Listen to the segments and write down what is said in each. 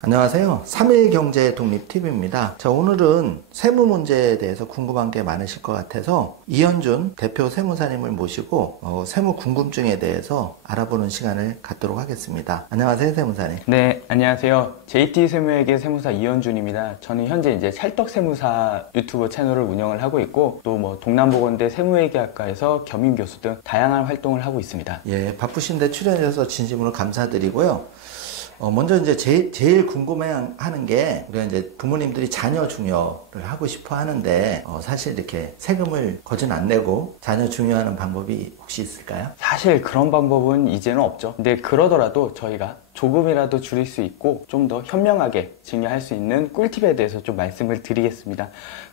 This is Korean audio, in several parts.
안녕하세요. 3일경제 독립TV입니다. 자, 오늘은 세무 문제에 대해서 궁금한 게 많으실 것 같아서 이현준 대표 세무사님을 모시고 세무 궁금증에 대해서 알아보는 시간을 갖도록 하겠습니다. 안녕하세요, 세무사님. 네, 안녕하세요. JT세무회계 세무사 이현준입니다. 저는 현재 이제 찰떡세무사 유튜브 채널을 운영을 하고 있고 또 동남보건대 세무회계학과에서 겸임교수 등 다양한 활동을 하고 있습니다. 예, 바쁘신데 출연해주셔서 진심으로 감사드리고요. 먼저 이제 제일 궁금해하는 게 우리가 이제 부모님들이 자녀 중요를 하고 싶어 하는데 사실 이렇게 세금을 거진 안 내고 자녀 중요하는 방법이 혹시 있을까요? 사실 그런 방법은 이제는 없죠. 근데 그러더라도 저희가 조금이라도 줄일 수 있고 좀 더 현명하게 증여할 수 있는 꿀팁에 대해서 좀 말씀을 드리겠습니다.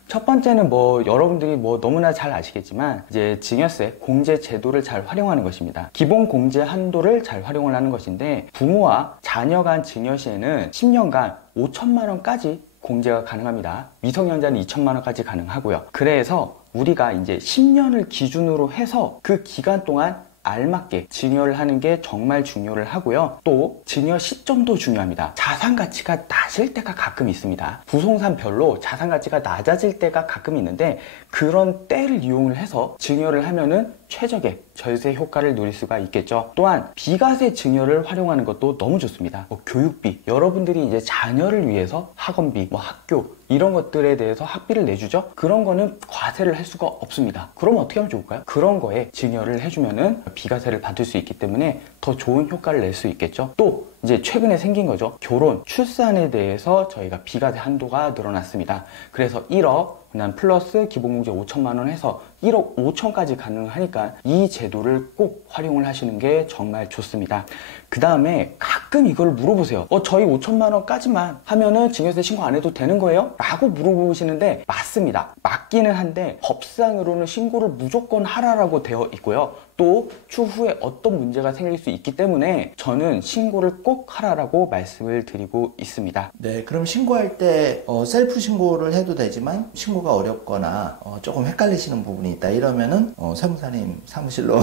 첫 번째는 여러분들이 너무나 잘 아시겠지만 이제 증여세 공제 제도를 잘 활용하는 것입니다. 기본 공제 한도를 잘 활용을 하는 것인데 부모와 자녀 간 증여 시에는 10년간 5천만 원까지 공제가 가능합니다. 미성년자는 2천만 원까지 가능하고요. 그래서 우리가 이제 10년을 기준으로 해서 그 기간 동안 알맞게 증여를 하는 게 정말 중요를 하고요. 또 증여 시점도 중요합니다. 자산 가치가 낮을 때가 가끔 있습니다. 부동산별로 자산 가치가 낮아질 때가 가끔 있는데 그런 때를 이용을 해서 증여를 하면은 최적의 절세 효과를 누릴 수가 있겠죠. 또한 비과세 증여를 활용하는 것도 너무 좋습니다. 교육비, 여러분들이 이제 자녀를 위해서 학원비, 학교 이런 것들에 대해서 학비를 내주죠. 그런 거는 과세를 할 수가 없습니다. 그럼 어떻게 하면 좋을까요? 그런 거에 증여를 해주면은 비과세를 받을 수 있기 때문에 더 좋은 효과를 낼 수 있겠죠. 또 이제 최근에 생긴 거죠. 결혼, 출산에 대해서 저희가 비과세 한도가 늘어났습니다. 그래서 1억 그다음 플러스 기본공제 5천만 원 해서 1억 5천까지 가능하니까 이 제도를 꼭 활용을 하시는 게 정말 좋습니다. 그 다음에 가끔 이걸 물어보세요. 저희 5천만 원까지만 하면은 증여세 신고 안 해도 되는 거예요? 라고 물어보시는데 맞습니다. 맞기는 한데 법상으로는 신고를 무조건 하라라고 되어 있고요. 또 추후에 어떤 문제가 생길 수 있기 때문에 저는 신고를 꼭 하라라고 말씀을 드리고 있습니다. 네, 그럼 신고할 때 셀프 신고를 해도 되지만 신고가 어렵거나 조금 헷갈리시는 부분이 있다 이러면은 세무사님 사무실로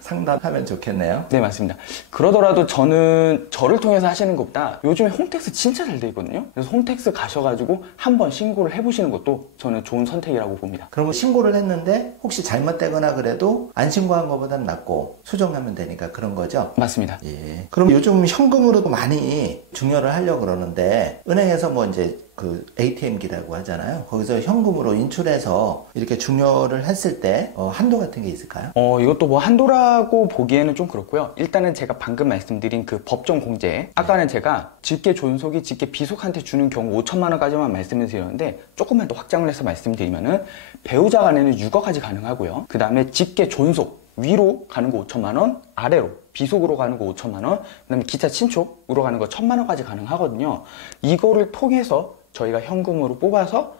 상담하면 좋겠네요. 네, 맞습니다. 그러더라도 저는 저를 통해서 하시는 것보다 요즘에 홈택스 진짜 잘 돼 있거든요. 그래서 홈택스 가셔가지고 한번 신고를 해보시는 것도 저는 좋은 선택이라고 봅니다. 그러면 신고를 했는데 혹시 잘못되거나 그래도 안 신고한 것보다는 낫고 수정하면 되니까 그런 거죠? 맞습니다. 예. 그럼 요즘 현금으로도 많이 증여를 하려고 그러는데 은행에서 이제 그 ATM기라고 하잖아요. 거기서 현금으로 인출해서 이렇게 증여를 했을 때 한도 같은 게 있을까요? 이것도 한도라고 보기에는 좀 그렇고요. 일단은 제가 방금 말씀드린 그 법정 공제, 아까는 제가 직계 존속이 직계 비속한테 주는 경우 5천만 원까지만 말씀을 드렸는데 조금만 더 확장을 해서 말씀드리면은 배우자 간에는 6억까지 가능하고요. 그 다음에 직계 존속 위로 가는 거 5천만 원, 아래로 비속으로 가는 거 5천만 원, 그 다음에 기타 친촉으로 가는 거 1,000만 원까지 가능하거든요. 이거를 통해서 저희가 현금으로 뽑아서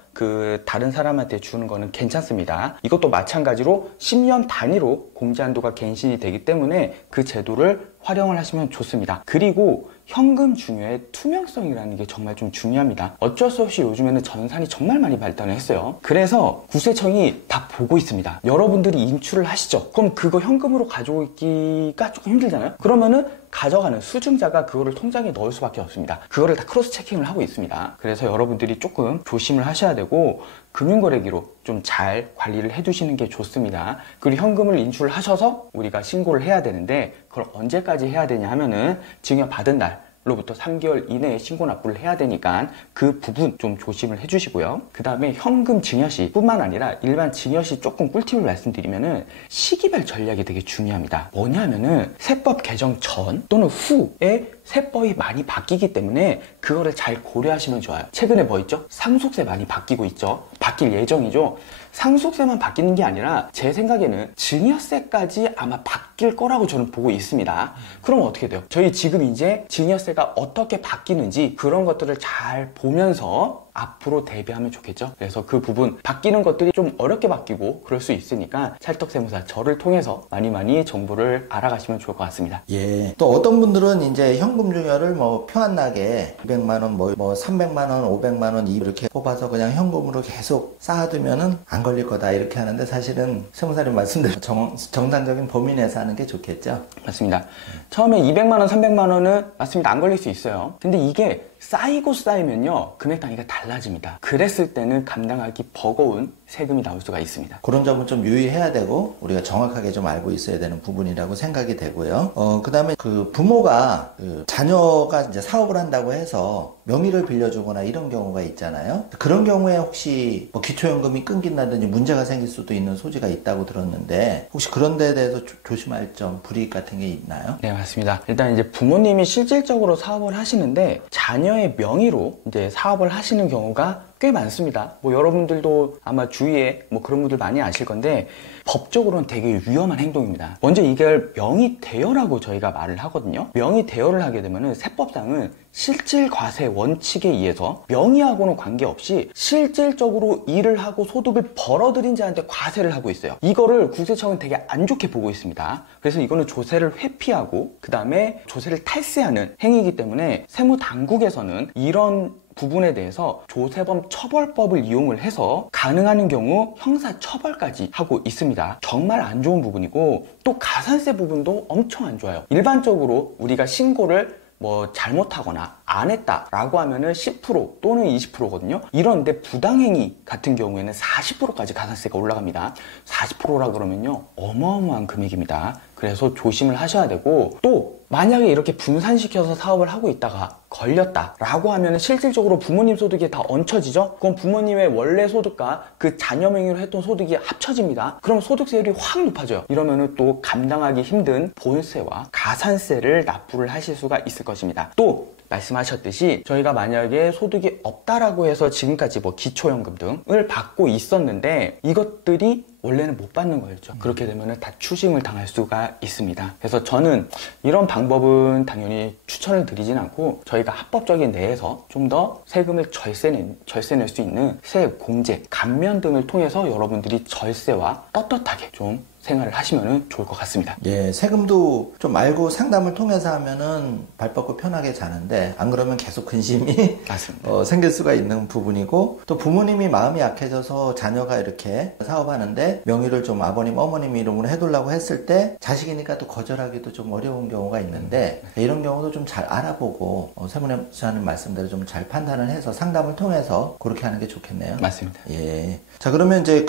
다른 사람한테 주는 거는 괜찮습니다. 이것도 마찬가지로 10년 단위로 공제 한도가 갱신이 되기 때문에 그 제도를 활용을 하시면 좋습니다. 그리고 현금 증여의 투명성이라는 게 정말 좀 중요합니다. 어쩔 수 없이 요즘에는 전산이 정말 많이 발달을 했어요. 그래서 국세청이 다 보고 있습니다. 여러분들이 인출을 하시죠. 그럼 그거 현금으로 가져오기가 조금 힘들잖아요. 그러면은 가져가는 수증자가 그거를 통장에 넣을 수밖에 없습니다. 그거를 다 크로스 체킹을 하고 있습니다. 그래서 여러분들이 조금 조심을 하셔야 되고 금융거래기로 좀 잘 관리를 해두시는 게 좋습니다. 그리고 현금을 인출을 하셔서 우리가 신고를 해야 되는데 그걸 언제까지 해야 되냐 하면은 증여 받은 날로부터 3개월 이내에 신고 납부를 해야 되니까 그 부분 좀 조심을 해주시고요. 그 다음에 현금 증여시 뿐만 아니라 일반 증여시 조금 꿀팁을 말씀드리면은 시기별 전략이 되게 중요합니다. 뭐냐면은 세법 개정 전 또는 후에 세법이 많이 바뀌기 때문에 그거를 잘 고려하시면 좋아요. 최근에 있죠? 상속세 많이 바뀌고 있죠. 바뀔 예정이죠. 상속세만 바뀌는 게 아니라 제 생각에는 증여세까지 아마 바뀔 거라고 저는 보고 있습니다. 그럼 어떻게 돼요? 저희 지금 이제 증여세가 어떻게 바뀌는지 그런 것들을 잘 보면서 앞으로 대비하면 좋겠죠. 그래서 그 부분 바뀌는 것들이 좀 어렵게 바뀌고 그럴 수 있으니까 찰떡세무사 저를 통해서 많이 정보를 알아가시면 좋을 것 같습니다. 예. 또 어떤 분들은 이제 현금 증여를 표 안 나게 200만 원, 300만 원, 500만 원 이렇게 뽑아서 그냥 현금으로 계속 쌓아두면은 안 걸릴 거다 이렇게 하는데 사실은 세무사님 말씀대로 정상적인 범위 내에서 하는 게 좋겠죠. 맞습니다. 처음에 200만 원, 300만 원은 맞습니다. 안 걸릴 수 있어요. 근데 이게 쌓이면요 금액 단위가 달라집니다. 그랬을 때는 감당하기 버거운 세금이 나올 수가 있습니다. 그런 점은 좀 유의해야 되고 우리가 정확하게 좀 알고 있어야 되는 부분이라고 생각이 되고요. 그다음에 그 부모가 그 자녀가 이제 사업을 한다고 해서 명의를 빌려주거나 이런 경우가 있잖아요. 그런 경우에 혹시 뭐 기초연금이 끊긴다든지 문제가 생길 수도 있는 소지가 있다고 들었는데 혹시 그런 데에 대해서 조심할 점, 불이익 같은 게 있나요? 네, 맞습니다. 일단 이제 부모님이 실질적으로 사업을 하시는데 자녀의 명의로 이제 사업을 하시는 경우가 꽤 많습니다. 뭐 여러분들도 아마 주위에 뭐 그런 분들 많이 아실 건데 법적으로는 되게 위험한 행동입니다. 먼저 이걸 명의 대여라고 저희가 말을 하거든요. 명의 대여를 하게 되면은 세법상은 실질과세 원칙에 의해서 명의하고는 관계없이 실질적으로 일을 하고 소득을 벌어들인 자한테 과세를 하고 있어요. 이거를 국세청은 되게 안 좋게 보고 있습니다. 그래서 이거는 조세를 회피하고 그 다음에 조세를 탈세하는 행위이기 때문에 세무당국에서는 이런 부분에 대해서 조세범 처벌법을 이용을 해서 가능한 경우 형사처벌까지 하고 있습니다. 정말 안 좋은 부분이고 또 가산세 부분도 엄청 안 좋아요. 일반적으로 우리가 신고를 뭐 잘못하거나 안 했다라고 하면은 10% 또는 20%거든요. 이런데 부당행위 같은 경우에는 40%까지 가산세가 올라갑니다. 40%라 그러면요 어마어마한 금액입니다. 그래서 조심을 하셔야 되고 또 만약에 이렇게 분산시켜서 사업을 하고 있다가 걸렸다라고 하면 실질적으로 부모님 소득이 다 얹혀지죠? 그럼 부모님의 원래 소득과 그 자녀 명의로 했던 소득이 합쳐집니다. 그럼 소득세율이 확 높아져요. 이러면은 또 감당하기 힘든 본세와 가산세를 납부를 하실 수가 있을 것입니다. 또 말씀하셨듯이 저희가 만약에 소득이 없다라고 해서 지금까지 뭐 기초연금 등을 받고 있었는데 이것들이 원래는 못 받는 거였죠. 그렇게 되면 다 추징을 당할 수가 있습니다. 그래서 저는 이런 방법은 당연히 추천을 드리진 않고 저희가 합법적인 내에서 좀 더 세금을 절세 낼 수 있는 세액 공제, 감면 등을 통해서 여러분들이 절세와 떳떳하게 좀 생활을 하시면 좋을 것 같습니다. 예, 세금도 좀 알고 상담을 통해서 하면은 발 뻗고 편하게 자는데 안 그러면 계속 근심이 맞습니다. 생길 수가 있는 부분이고 또 부모님이 마음이 약해져서 자녀가 이렇게 사업하는데 명의를 좀 아버님, 어머님 이름으로 해두려고 했을 때 자식이니까 또 거절하기도 좀 어려운 경우가 있는데 이런 경우도 좀 잘 알아보고 세무사님 말씀대로 좀 잘 판단을 해서 상담을 통해서 그렇게 하는 게 좋겠네요. 맞습니다. 예. 자, 그러면 이제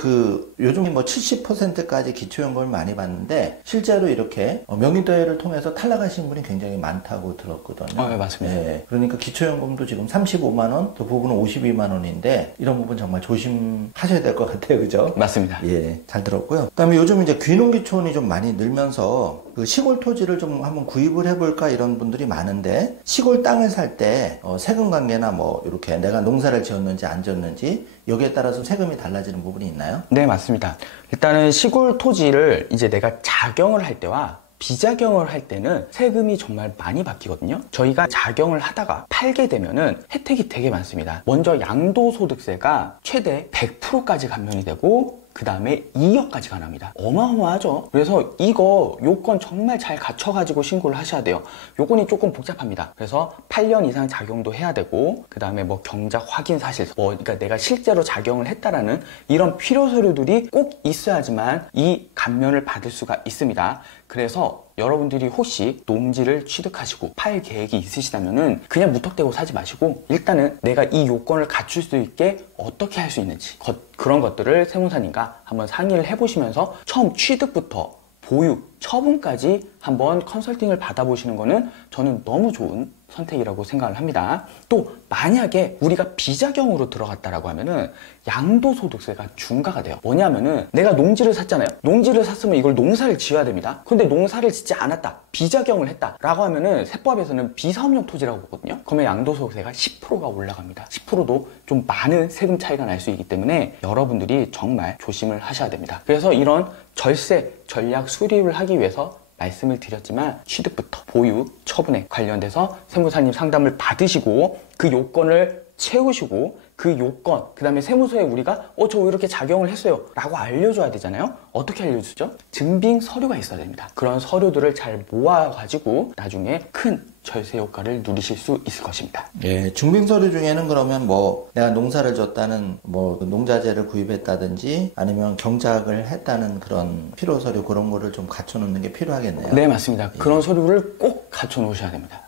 요즘 뭐 70%까지 기초연금을 많이 받는데 실제로 이렇게 명의대여를 통해서 탈락하신 분이 굉장히 많다고 들었거든요. 네, 맞습니다. 예. 그러니까 기초연금도 지금 35만 원, 또 부분은 52만 원인데 이런 부분 정말 조심하셔야 될 것 같아요. 그죠? 맞습니다. 예. 잘 들었고요. 그다음에 요즘 이제 귀농귀촌이 좀 많이 늘면서 그 시골 토지를 좀 한번 구입을 해볼까 이런 분들이 많은데 시골 땅을 살 때 세금 관계나 뭐 이렇게 내가 농사를 지었는지 안 지었는지 여기에 따라서 세금이 달라지는 부분이 있나요? 네, 맞습니다. 일단은 시골 토지를 이제 내가 작용을 할 때와 비작용을 할 때는 세금이 정말 많이 바뀌거든요. 저희가 작용을 하다가 팔게 되면은 혜택이 되게 많습니다. 먼저 양도소득세가 최대 100%까지 감면이 되고 그 다음에 2억까지 가납니다. 어마어마하죠. 그래서 이거 요건 정말 잘 갖춰가지고 신고를 하셔야 돼요. 요건이 조금 복잡합니다. 그래서 8년 이상 작용도 해야 되고 그 다음에 뭐 경작 확인 사실서 그러니까 내가 실제로 작용을 했다라는 이런 필요 서류들이 꼭 있어야지만 이 감면을 받을 수가 있습니다. 그래서 여러분들이 혹시 농지를 취득하시고 팔 계획이 있으시다면은 그냥 무턱대고 사지 마시고 일단은 내가 이 요건을 갖출 수 있게 어떻게 할 수 있는지 그런 것들을 세무사님과 한번 상의를 해보시면서 처음 취득부터 보유, 처분까지 한번 컨설팅을 받아보시는 거는 저는 너무 좋은 선택이라고 생각을 합니다. 또 만약에 우리가 비작용으로 들어갔다라고 하면은 양도소득세가 중과가 돼요. 뭐냐면은 내가 농지를 샀잖아요. 농지를 샀으면 이걸 농사를 지어야 됩니다. 근데 농사를 짓지 않았다, 비작용을 했다 라고 하면은 세법에서는 비사업용 토지라고 보거든요. 그러면 양도소득세가 10%가 올라갑니다. 10%도 좀 많은 세금 차이가 날 수 있기 때문에 여러분들이 정말 조심을 하셔야 됩니다. 그래서 이런 절세 전략 수립을 하기 위해서 말씀을 드렸지만 취득부터 보유, 처분에 관련돼서 세무사님 상담을 받으시고 그 요건을 채우시고 그 요건, 그 다음에 세무서에 우리가 저 왜 이렇게 작용을 했어요 라고 알려줘야 되잖아요. 어떻게 알려주죠? 증빙 서류가 있어야 됩니다. 그런 서류들을 잘 모아가지고 나중에 큰 절세 효과를 누리실 수 있을 것입니다. 예, 증빙 서류 중에는 그러면 뭐 내가 농사를 졌다는 뭐 농자재를 구입했다든지 아니면 경작을 했다는 그런 필요 서류 그런 거를 좀 갖춰 놓는 게 필요하겠네요. 네, 맞습니다. 그런 서류를 꼭 갖춰 놓으셔야 됩니다.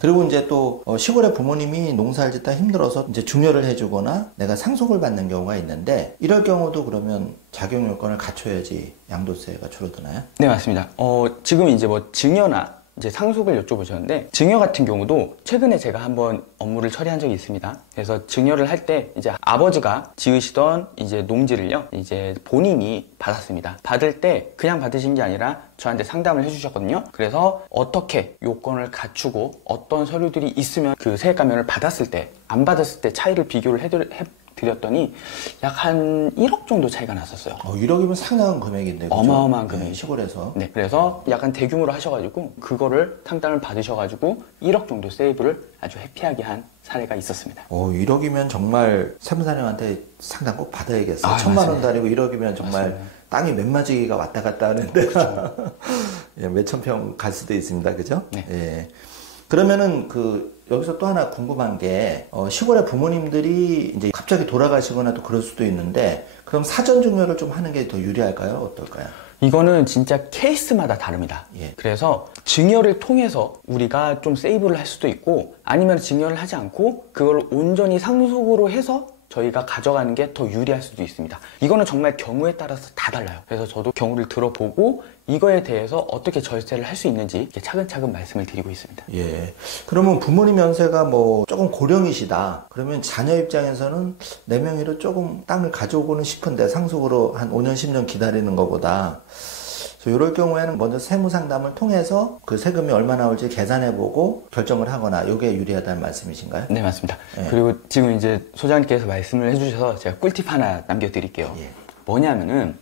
그리고 이제 또 시골의 부모님이 농사를 짓다 힘들어서 이제 중요를 해주거나 내가 상속을 받는 경우가 있는데 이럴 경우도 그러면 자격 요건을 갖춰야지 양도세가 줄어드나요? 네, 맞습니다. 지금 이제 뭐 증여나 이제 상속을 여쭤보셨는데 증여 같은 경우도 최근에 제가 한번 업무를 처리한 적이 있습니다. 그래서 증여를 할 때 이제 아버지가 지으시던 이제 농지를요, 이제 본인이 받았습니다. 받을 때 그냥 받으신 게 아니라 저한테 상담을 해주셨거든요. 그래서 어떻게 요건을 갖추고 어떤 서류들이 있으면 그 세액 감면을 받았을 때, 안 받았을 때 차이를 비교를 해드렸더니 약 한 1억 정도 차이가 났었어요. 1억이면 상당한 금액인데. 그죠? 어마어마한 금액. 네, 시골에서. 네, 그래서 약간 대규모로 하셔가지고 그거를 상담을 받으셔가지고 1억 정도 세이브를 아주 해피하게 한 사례가 있었습니다. 1억이면 정말 세무사님한테 상담 꼭 받아야겠어요. 아, 1,000만 원 달이고 1억이면 정말 맞습니다. 땅이 몇 마지기가 왔다 갔다 하는데 예, 몇천 평 갈 수도 있습니다. 그죠? 네. 예. 그러면은 여기서 또 하나 궁금한 게 시골의 부모님들이 이제 갑자기 돌아가시거나 또 그럴 수도 있는데 그럼 사전 증여를 좀 하는 게 더 유리할까요? 어떨까요? 이거는 진짜 케이스마다 다릅니다. 예. 그래서 증여를 통해서 우리가 좀 세이브를 할 수도 있고 아니면 증여를 하지 않고 그걸 온전히 상속으로 해서 저희가 가져가는 게 더 유리할 수도 있습니다. 이거는 정말 경우에 따라서 다 달라요. 그래서 저도 경우를 들어보고 이거에 대해서 어떻게 절세를 할 수 있는지 이렇게 차근차근 말씀을 드리고 있습니다. 예. 그러면 부모님 연세가 조금 고령이시다. 그러면 자녀 입장에서는 내 명의로 조금 땅을 가져오고는 싶은데 상속으로 한 5년, 10년 기다리는 것보다 이럴 경우에는 먼저 세무 상담을 통해서 그 세금이 얼마 나올지 계산해보고 결정을 하거나 이게 유리하다는 말씀이신가요? 네, 맞습니다. 예. 그리고 지금 이제 소장님께서 말씀을 해주셔서 제가 꿀팁 하나 남겨드릴게요. 예. 뭐냐면은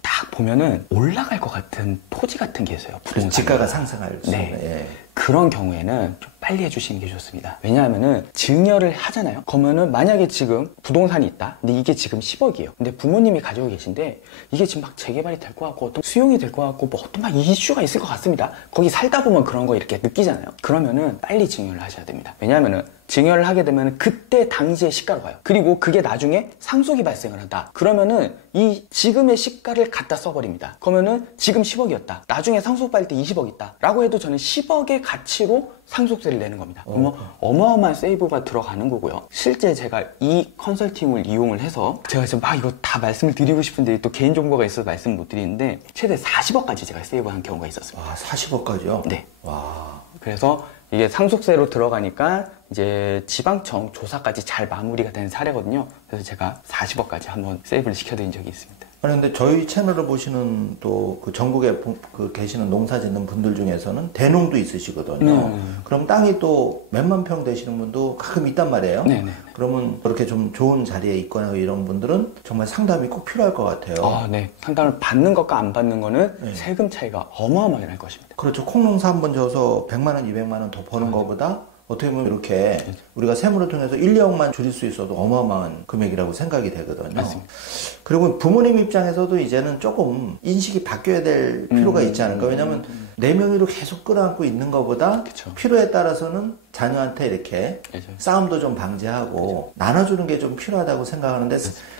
딱 보면은 올라갈 것 같은 토지 같은 게 있어요. 부동산 지가가 상승할 수 네. 예. 그런 경우에는 좀 빨리 해주시는 게 좋습니다. 왜냐하면은 증여를 하잖아요. 그러면은 만약에 지금 부동산이 있다. 근데 이게 지금 10억이에요. 근데 부모님이 가지고 계신데 이게 지금 막 재개발이 될 것 같고 어떤 수용이 될 것 같고 뭐 어떤 막 이슈가 있을 것 같습니다. 거기 살다 보면 그런 거 이렇게 느끼잖아요. 그러면은 빨리 증여를 하셔야 됩니다. 왜냐하면은 증여를 하게 되면 그때 당시의 시가로 가요. 그리고 그게 나중에 상속이 발생을 한다. 그러면은 이 지금의 시가를 갖다 써버립니다. 그러면은 지금 10억이었다. 나중에 상속받을 때 20억 있다. 라고 해도 저는 10억의 가치로 상속세를 내는 겁니다. 그러면 어마어마한 세이브가 들어가는 거고요. 실제 제가 이 컨설팅을 이용을 해서 제가 지금 막 이거 다 말씀을 드리고 싶은데 또 개인정보가 있어서 말씀 못 드리는데 최대 40억까지 제가 세이브한 경우가 있었습니다. 와, 40억까지요? 네. 와. 그래서 이게 상속세로 들어가니까 이제 지방청 조사까지 잘 마무리가 된 사례거든요. 그래서 제가 40억까지 한번 세이브를 시켜드린 적이 있습니다. 아니, 근데 저희 채널을 보시는 또 그 전국에 계시는 농사 짓는 분들 중에서는 대농도 있으시거든요. 그럼 땅이 또 몇만 평 되시는 분도 가끔 있단 말이에요. 네네. 그러면 그렇게 좀 좋은 자리에 있거나 이런 분들은 정말 상담이 꼭 필요할 것 같아요. 네. 상담을 받는 것과 안 받는 거는 네. 세금 차이가 어마어마하게 날 것입니다. 그렇죠. 콩농사 한 번 져서 100만 원, 200만 원 더 버는 것보다 어떻게 보면 이렇게 우리가 세무를 통해서 1, 2억만 줄일 수 있어도 어마어마한 금액이라고 생각이 되거든요. 맞습니다. 그리고 부모님 입장에서도 이제는 조금 인식이 바뀌어야 될 필요가 있지 않을까. 왜냐하면 내 명의로 계속 끌어안고 있는 것보다 그쵸. 필요에 따라서는 자녀한테 이렇게 그쵸. 싸움도 좀 방지하고 나눠주는 게 좀 필요하다고 생각하는데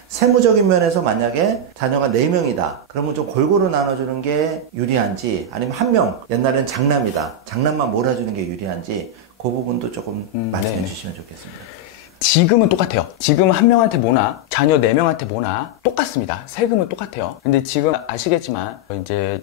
세무적인 면에서 만약에 자녀가 4명이다. 그러면 좀 골고루 나눠주는 게 유리한지 아니면 한 명, 옛날엔 장남이다. 장남만 몰아주는 게 유리한지 그 부분도 조금 말씀해 네네. 주시면 좋겠습니다. 지금은 똑같아요. 지금은 한 명한테 뭐나 자녀 4명한테 뭐나 똑같습니다. 세금은 똑같아요. 근데 지금 아시겠지만 이제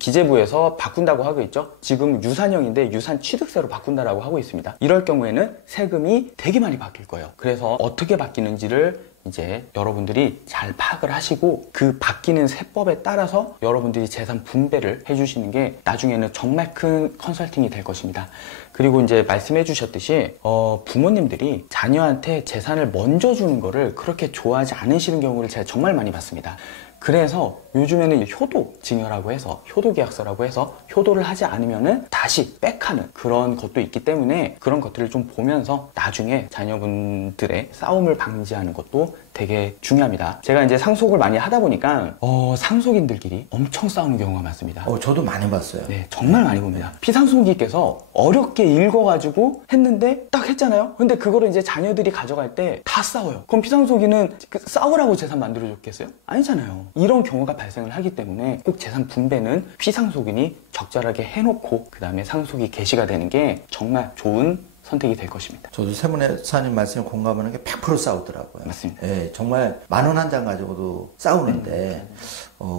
기재부에서 바꾼다고 하고 있죠. 지금 유산형인데 유산 취득세로 바꾼다라고 하고 있습니다. 이럴 경우에는 세금이 되게 많이 바뀔 거예요. 그래서 어떻게 바뀌는지를 이제 여러분들이 잘 파악을 하시고 그 바뀌는 세법에 따라서 여러분들이 재산 분배를 해주시는 게 나중에는 정말 큰 컨설팅이 될 것입니다. 그리고 이제 말씀해 주셨듯이 부모님들이 자녀한테 재산을 먼저 주는 거를 그렇게 좋아하지 않으시는 경우를 제가 정말 많이 봤습니다. 그래서 요즘에는 효도 증여라고 해서 효도 계약서라고 해서 효도를 하지 않으면은 다시 백하는 그런 것도 있기 때문에 그런 것들을 좀 보면서 나중에 자녀분들의 싸움을 방지하는 것도 되게 중요합니다. 제가 이제 상속을 많이 하다 보니까 상속인들끼리 엄청 싸우는 경우가 많습니다. 저도 많이 봤어요. 네, 정말 많이 봅니다. 피상속기께서 어렵게 읽어가지고 했는데 딱 했잖아요. 근데 그거를 이제 자녀들이 가져갈 때 다 싸워요. 그럼 피상속기는 싸우라고 재산 만들어줬겠어요? 아니잖아요. 이런 경우가 발생을 하기 때문에 꼭 재산 분배는 피상속인이 적절하게 해놓고 그 다음에 상속이 개시가 되는 게 정말 좋은 선택이 될 것입니다. 저도 세무사님 말씀에 공감하는 게 100% 싸우더라고요. 맞습니다. 예, 정말 10,000원 한 장 가지고도 싸우는데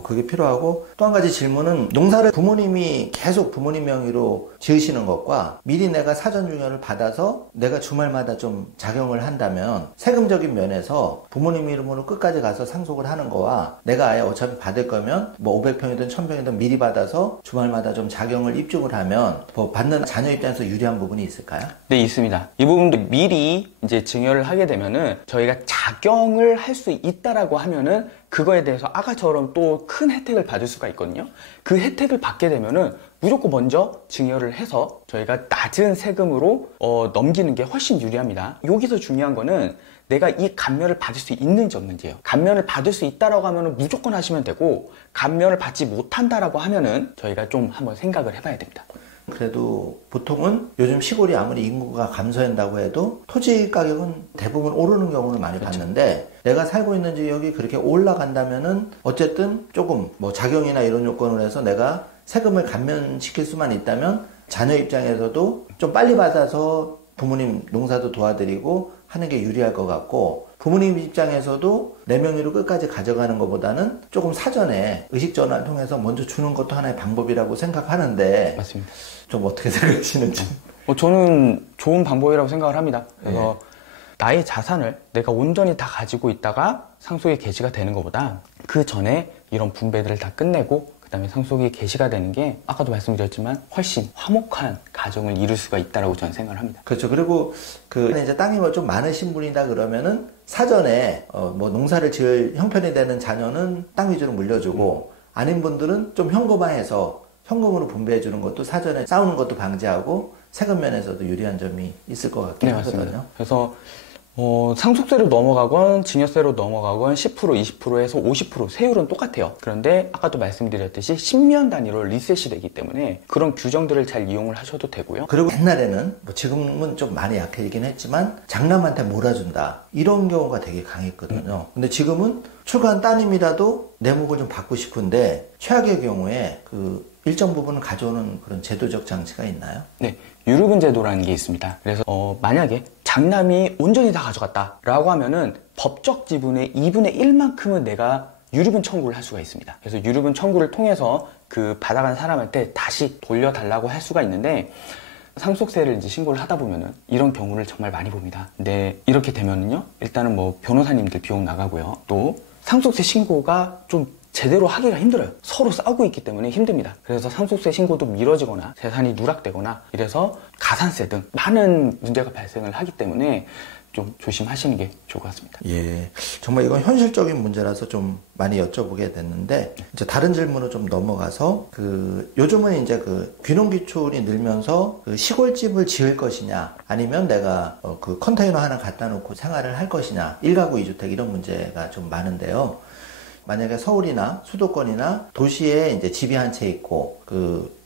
그게 필요하고, 또 한 가지 질문은, 농사를 부모님이 계속 부모님 명의로 지으시는 것과 미리 내가 사전 증여를 받아서 내가 주말마다 좀 작용을 한다면 세금적인 면에서 부모님 이름으로 끝까지 가서 상속을 하는 거와 내가 아예 어차피 받을 거면 뭐 500평이든 1000평이든 미리 받아서 주말마다 좀 작용을 입증을 하면 뭐 받는 자녀 입장에서 유리한 부분이 있을까요? 네, 있습니다. 이 부분도 미리 이제 증여를 하게 되면은 저희가 작용을 할 수 있다라고 하면은 그거에 대해서 아까처럼 또 큰 혜택을 받을 수가 있거든요. 그 혜택을 받게 되면은 무조건 먼저 증여를 해서 저희가 낮은 세금으로 넘기는 게 훨씬 유리합니다. 여기서 중요한 거는 내가 이 감면을 받을 수 있는지 없는지예요. 감면을 받을 수 있다라고 하면은 무조건 하시면 되고, 감면을 받지 못한다라고 하면은 저희가 좀 한번 생각을 해봐야 됩니다. 그래도 보통은 요즘 시골이 아무리 인구가 감소한다고 해도 토지 가격은 대부분 오르는 경우를 많이 봤는데, 내가 살고 있는 지역이 그렇게 올라간다면은 어쨌든 조금 뭐 작용이나 이런 요건을 해서 내가 세금을 감면시킬 수만 있다면 자녀 입장에서도 좀 빨리 받아서 부모님 농사도 도와드리고 하는 게 유리할 것 같고, 부모님 입장에서도 내 명의로 끝까지 가져가는 것보다는 조금 사전에 의식 전환을 통해서 먼저 주는 것도 하나의 방법이라고 생각하는데, 맞습니다. 좀 어떻게 생각하시는지. 저는 좋은 방법이라고 생각을 합니다. 그래서 나의 자산을 내가 온전히 다 가지고 있다가 상속이 개시가 되는 것보다 그 전에 이런 분배들을 다 끝내고 그 다음에 상속이 개시가 되는 게 아까도 말씀드렸지만 훨씬 화목한 가정을 이룰 수가 있다라고 저는 생각을 합니다. 그렇죠. 그리고 이제 땅이 뭐 좀 많으신 분이다 그러면은 사전에 뭐 농사를 지을 형편이 되는 자녀는 땅 위주로 물려주고, 아닌 분들은 좀 현금화해서 현금으로 분배해 주는 것도 사전에 싸우는 것도 방지하고 세금 면에서도 유리한 점이 있을 것 같긴 하거든요. 맞습니다. 그래서 상속세로 넘어가건 증여세로 넘어가건 10%, 20%에서 50% 세율은 똑같아요. 그런데 아까도 말씀드렸듯이 10년 단위로 리셋이 되기 때문에 그런 규정들을 잘 이용을 하셔도 되고요. 그리고 옛날에는 뭐 지금은 좀 많이 약해지긴 했지만 장남한테 몰아준다 이런 경우가 되게 강했거든요. 근데 지금은 출가한 따님이라도 내목을 좀 받고 싶은데 최악의 경우에 그 일정 부분을 가져오는 그런 제도적 장치가 있나요? 네, 유류분 제도라는 게 있습니다. 그래서 만약에 장남이 온전히 다 가져갔다라고 하면은 법적 지분의 2분의 1만큼은 내가 유류분 청구를 할 수가 있습니다. 그래서 유류분 청구를 통해서 그 받아간 사람한테 다시 돌려달라고 할 수가 있는데, 상속세를 이제 신고를 하다 보면은 이런 경우를 정말 많이 봅니다. 근데 이렇게 되면은요, 일단은 뭐 변호사님들 비용 나가고요. 또 상속세 신고가 좀 제대로 하기가 힘들어요. 서로 싸우고 있기 때문에 힘듭니다. 그래서 상속세 신고도 미뤄지거나 재산이 누락되거나 이래서 가산세 등 많은 문제가 발생을 하기 때문에 좀 조심하시는 게 좋을 것 같습니다. 예, 정말 이건 현실적인 문제라서 좀 많이 여쭤보게 됐는데, 이제 다른 질문으로 좀 넘어가서 요즘은 이제 귀농귀촌이 늘면서 시골집을 지을 것이냐 아니면 내가 컨테이너 하나 갖다 놓고 생활을 할 것이냐, 1가구 2주택 이런 문제가 좀 많은데요. 만약에 서울이나 수도권이나 도시에 이제 집이 한 채 있고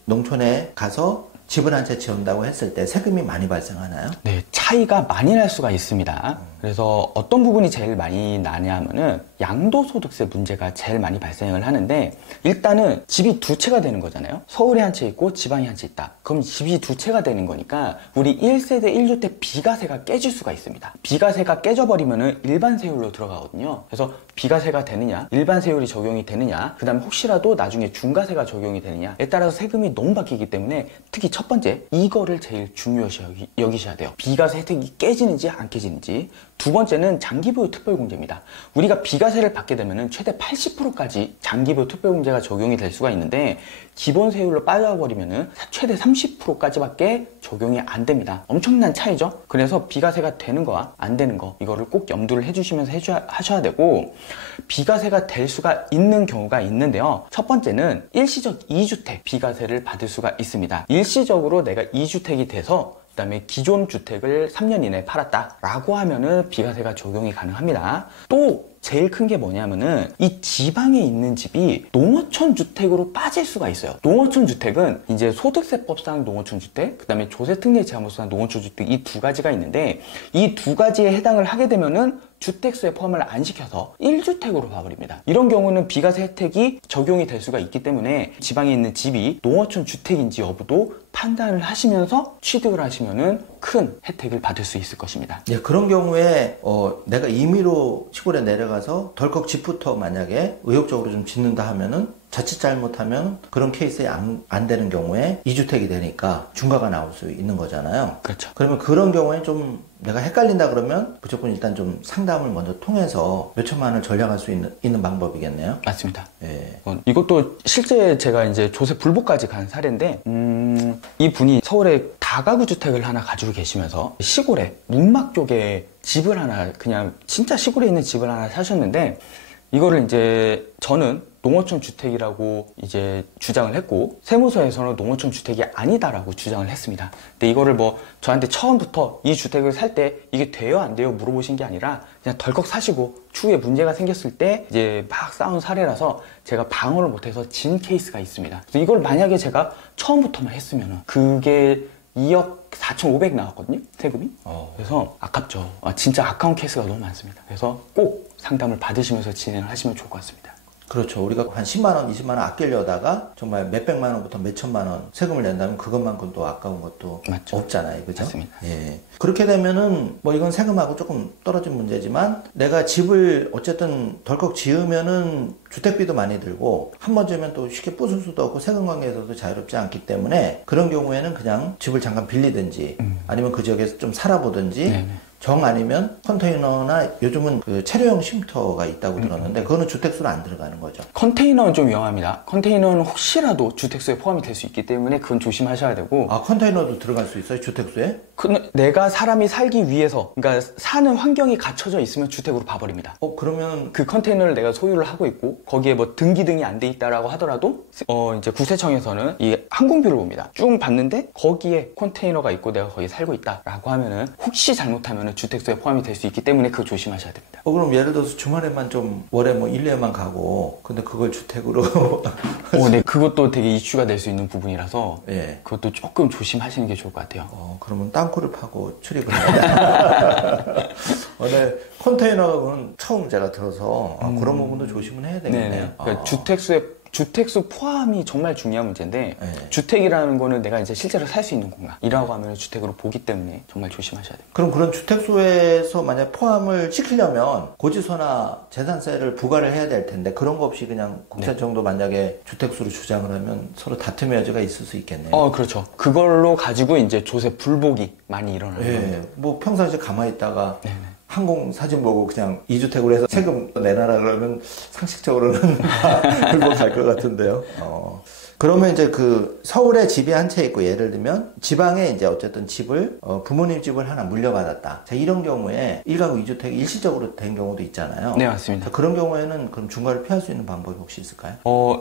농촌에 가서 집을 한 채 지은다고 했을 때 세금이 많이 발생하나요? 네, 차이가 많이 날 수가 있습니다. 그래서 어떤 부분이 제일 많이 나냐면은 양도소득세 문제가 제일 많이 발생을 하는데, 일단은 집이 두 채가 되는 거잖아요. 서울에 한 채 있고 지방에 한 채 있다. 그럼 집이 두 채가 되는 거니까 우리 1세대 1주택 비과세가 깨질 수가 있습니다. 비과세가 깨져버리면은 일반 세율로 들어가거든요. 그래서 비과세가 되느냐, 일반 세율이 적용이 되느냐, 그 다음에 혹시라도 나중에 중과세가 적용이 되느냐에 따라서 세금이 너무 바뀌기 때문에 특히 첫 번째, 이거를 제일 중요시 여기셔야 돼요. 비과세 혜택이 깨지는지 안 깨지는지. 두 번째는 장기보유 특별공제입니다. 우리가 비과세를 받게 되면 최대 80%까지 장기보유 특별공제가 적용이 될 수가 있는데, 기본 세율로 빠져버리면 최대 30%까지밖에 적용이 안 됩니다. 엄청난 차이죠. 그래서 비과세가 되는 거와 안 되는 거, 이거를 꼭 염두를 해주시면서 하셔야 되고, 비과세가 될 수가 있는 경우가 있는데요. 첫 번째는 일시적 2주택 비과세를 받을 수가 있습니다. 일시적으로 내가 2주택이 돼서 그 다음에 기존 주택을 3년 이내에 팔았다 라고 하면은 비과세가 적용이 가능합니다. 또 제일 큰 게 뭐냐면은 이 지방에 있는 집이 농어촌 주택으로 빠질 수가 있어요. 농어촌 주택은 이제 소득세법상 농어촌 주택, 그 다음에 조세특례자무상 농어촌 주택, 이 두 가지가 있는데 이 두 가지에 해당을 하게 되면은 주택수에 포함을 안 시켜서 1주택으로 봐버립니다. 이런 경우는 비과세 혜택이 적용이 될 수가 있기 때문에 지방에 있는 집이 농어촌 주택인지 여부도 판단을 하시면서 취득을 하시면은 큰 혜택을 받을 수 있을 것입니다. 예, 그런 경우에 내가 임의로 시골에 내려가서 덜컥 집부터 만약에 의욕적으로 좀 짓는다 하면은 자칫 잘못하면 그런 케이스에 안 되는 경우에 2주택이 되니까 중과가 나올 수 있는 거잖아요. 그렇죠. 그러면 그런 경우에 좀 내가 헷갈린다 그러면 무조건 일단 좀 상담을 먼저 통해서 몇 천만 원을 절약할 수 있는 방법이겠네요. 맞습니다. 예. 이것도 실제 제가 이제 조세 불복까지 간 사례인데, 이 분이 서울에 다가구 주택을 하나 가지고 계시면서 시골에 문막 쪽에 집을 하나, 그냥 진짜 시골에 있는 집을 하나 사셨는데, 이거를 이제 저는 농어촌 주택이라고 이제 주장을 했고, 세무서에서는 농어촌 주택이 아니다라고 주장을 했습니다. 근데 이거를 뭐 저한테 처음부터 이 주택을 살 때 이게 돼요 안 돼요 물어보신 게 아니라 그냥 덜컥 사시고 추후에 문제가 생겼을 때 이제 막 싸운 사례라서 제가 방어를 못해서 진 케이스가 있습니다. 그래서 이걸 만약에 제가 처음부터만 했으면은 그게 2억 4,500 나왔거든요, 세금이. 그래서 아깝죠. 진짜 아까운 케이스가 너무 많습니다. 그래서 꼭 상담을 받으시면서 진행을 하시면 좋을 것 같습니다. 그렇죠. 우리가 한 10만 원, 20만 원 아끼려다가 정말 몇백만 원부터 몇천만 원 세금을 낸다면 그것만큼 또 아까운 것도 맞죠. 없잖아요. 그죠? 맞습니다. 예. 그렇게 되면은 뭐 이건 세금하고 조금 떨어진 문제지만 내가 집을 어쨌든 덜컥 지으면은 주택비도 많이 들고 한 번 지으면 또 쉽게 부술 수도 없고 세금 관계에서도 자유롭지 않기 때문에 그런 경우에는 그냥 집을 잠깐 빌리든지 아니면 그 지역에서 좀 살아보든지 네네. 정 아니면 컨테이너나 요즘은 그 체류형 쉼터가 있다고 들었는데 그거는 주택수로 안 들어가는 거죠. 컨테이너는 좀 위험합니다. 컨테이너는 혹시라도 주택수에 포함이 될 수 있기 때문에 그건 조심하셔야 되고. 아, 컨테이너도 들어갈 수 있어요? 주택수에? 내가 사람이 살기 위해서, 그러니까 사는 환경이 갖춰져 있으면 주택으로 봐버립니다. 그러면 그 컨테이너를 내가 소유를 하고 있고 거기에 뭐 등기등이 안 돼 있다라고 하더라도 이제 국세청에서는 이 항공비를 봅니다. 쭉 봤는데 거기에 컨테이너가 있고 내가 거기 살고 있다라고 하면은 혹시 잘못하면은 주택수에 포함이 될 수 있기 때문에 그거 조심하셔야 됩니다. 그럼 예를 들어서 주말에만 좀 월에 뭐 1, 2회만 가고 근데 그걸 주택으로 네, 그것도 되게 이슈가 될 수 있는 부분이라서 예. 그것도 조금 조심하시는 게 좋을 것 같아요. 그러면 땅굴을 파고 출입을 해야 네, 컨테이너는 처음 제가 들어서 그런 부분도 조심은 해야 되겠네요. 네네. 그러니까 주택수 포함이 정말 중요한 문제인데 네. 주택이라는 거는 내가 이제 실제로 살 수 있는 공간이라고 하면 주택으로 보기 때문에 정말 조심하셔야 돼요. 그럼 그런 주택수에서 만약 포함을 시키려면 고지서나 재산세를 부과를 해야 될 텐데 그런 거 없이 그냥 국세청도 만약에 주택수로 주장을 하면 서로 다툼의 여지가 있을 수 있겠네요. 그렇죠. 그걸로 가지고 이제 조세 불복이 많이 일어나는 예. 겁니다. 뭐 평상시에 가만히 있다가 네네. 항공 사진 보고 그냥 2주택으로 해서 세금 내놔라 그러면 상식적으로는 불복할 것 같은데요. 그러면 이제 그 서울에 집이 한 채 있고 예를 들면 지방에 이제 어쨌든 집을 부모님 집을 하나 물려받았다. 자, 이런 경우에 1가구 2주택이 일시적으로 된 경우도 있잖아요. 네, 맞습니다. 자, 그런 경우에는 그럼 중과를 피할 수 있는 방법이 혹시 있을까요?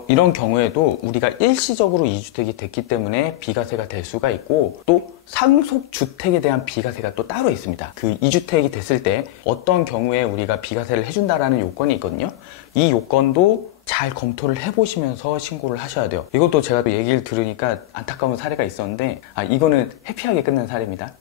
이런 경우에도 우리가 일시적으로 2주택이 됐기 때문에 비과세가 될 수가 있고 또 상속주택에 대한 비과세가 또 따로 있습니다. 그 2주택이 됐을 때 어떤 경우에 우리가 비과세를 해준다라는 요건이 있거든요. 이 요건도 잘 검토를 해보시면서 신고를 하셔야 돼요. 이것도 제가 또 얘기를 들으니까 안타까운 사례가 있었는데 이거는 해피하게 끝난 사례입니다.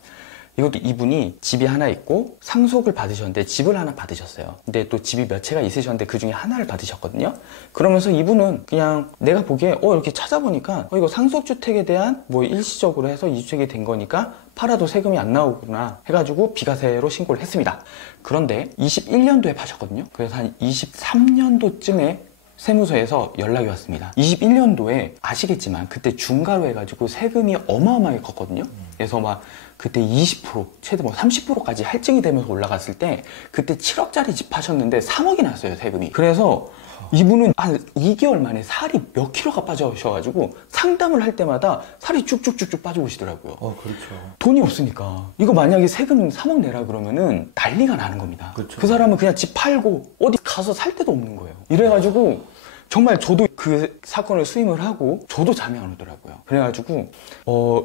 이것도 이분이 집이 하나 있고 상속을 받으셨는데 집을 하나 받으셨어요. 근데 또 집이 몇 채가 있으셨는데 그 중에 하나를 받으셨거든요. 그러면서 이분은 그냥 내가 보기에 이렇게 찾아보니까 이거 상속주택에 대한 뭐 일시적으로 해서 2주택이 된 거니까 팔아도 세금이 안 나오구나 해가지고 비과세로 신고를 했습니다. 그런데 21년도에 파셨거든요. 그래서 한 23년도쯤에 세무서에서 연락이 왔습니다. 21년도에 아시겠지만 그때 중과로 해가지고 세금이 어마어마하게 컸거든요. 그래서 막 그때 20%, 최대 뭐 30%까지 할증이 되면서 올라갔을 때 그때 7억짜리 집 하셨는데 3억이 났어요, 세금이. 그래서 이분은 한 2개월 만에 살이 몇 킬로가 빠져셔가지고 상담을 할 때마다 살이 쭉쭉쭉쭉 빠져오시더라고요. 그렇죠. 돈이 없으니까. 이거 만약에 세금 3억 내라 그러면은 난리가 나는 겁니다. 그렇죠. 그 사람은 그냥 집 팔고 어디 가서 살 데도 없는 거예요. 이래가지고 정말 저도 그 사건을 수임을 하고 저도 잠이 안 오더라고요. 그래가지고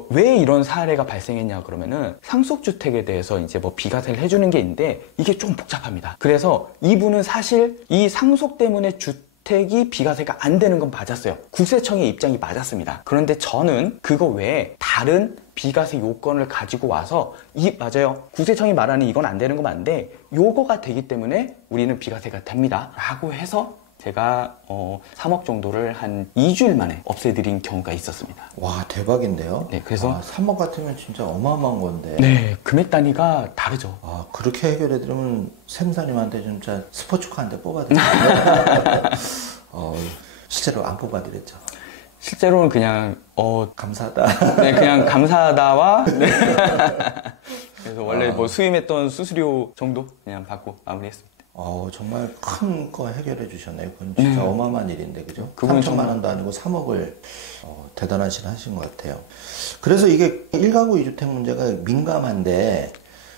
왜 이런 사례가 발생했냐 그러면은 상속주택에 대해서 이제 뭐 비과세를 해주는 게 있는데 이게 좀 복잡합니다. 그래서 이분은 사실 이 상속 때문에 주택이 비과세가 안 되는 건 맞았어요. 국세청의 입장이 맞았습니다. 그런데 저는 그거 외에 다른 비과세 요건을 가지고 와서 맞아요. 국세청이 말하는 이건 안 되는 거 맞는데 요거가 되기 때문에 우리는 비과세가 됩니다. 라고 해서 제가 3억 정도를 한 2주일 만에 없애드린 경우가 있었습니다. 와, 대박인데요? 네, 그래서 3억 같으면 진짜 어마어마한 건데. 네, 금액 단위가 다르죠. 그렇게 해결해드리면 샘사님한테 진짜 스포츠카 한 대 뽑아드릴게요. 실제로 안 뽑아드렸죠. 실제로는 그냥 감사하다. 네, 그냥 감사하다와 네. 그래서 원래 뭐 수임했던 수수료 정도 그냥 받고 마무리했습니다. 정말 큰 거 해결해 주셨네요. 그건 진짜 어마어마한 일인데, 그죠? 3천만 원도 아니고 3억을 대단하신 하신 것 같아요. 그래서 이게 1가구 2주택 문제가 민감한데,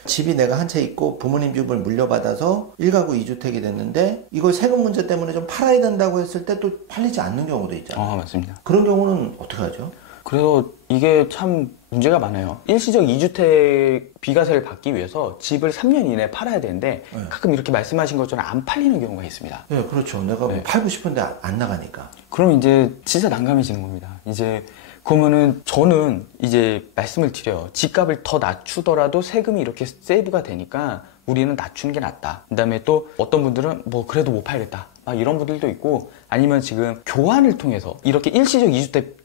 집이 내가 한 채 있고 부모님 집을 물려받아서 1가구 2주택이 됐는데 이걸 세금 문제 때문에 좀 팔아야 된다고 했을 때 또 팔리지 않는 경우도 있잖아요. 맞습니다. 그런 경우는 어떻게 하죠? 그래서 이게 참 문제가 많아요. 일시적 2주택 비과세를 받기 위해서 집을 3년 이내에 팔아야 되는데 가끔 이렇게 말씀하신 것처럼 안 팔리는 경우가 있습니다. 네, 그렇죠. 내가 뭐 팔고 싶은데 안 나가니까. 그럼 이제 진짜 난감해지는 겁니다. 이제 그러면은 저는 이제 말씀을 드려요. 집값을 더 낮추더라도 세금이 이렇게 세이브가 되니까 우리는 낮추는 게 낫다. 그 다음에 또 어떤 분들은 뭐 그래도 못 팔겠다. 막 이런 분들도 있고 아니면 지금 교환을 통해서 이렇게 일시적 2주택을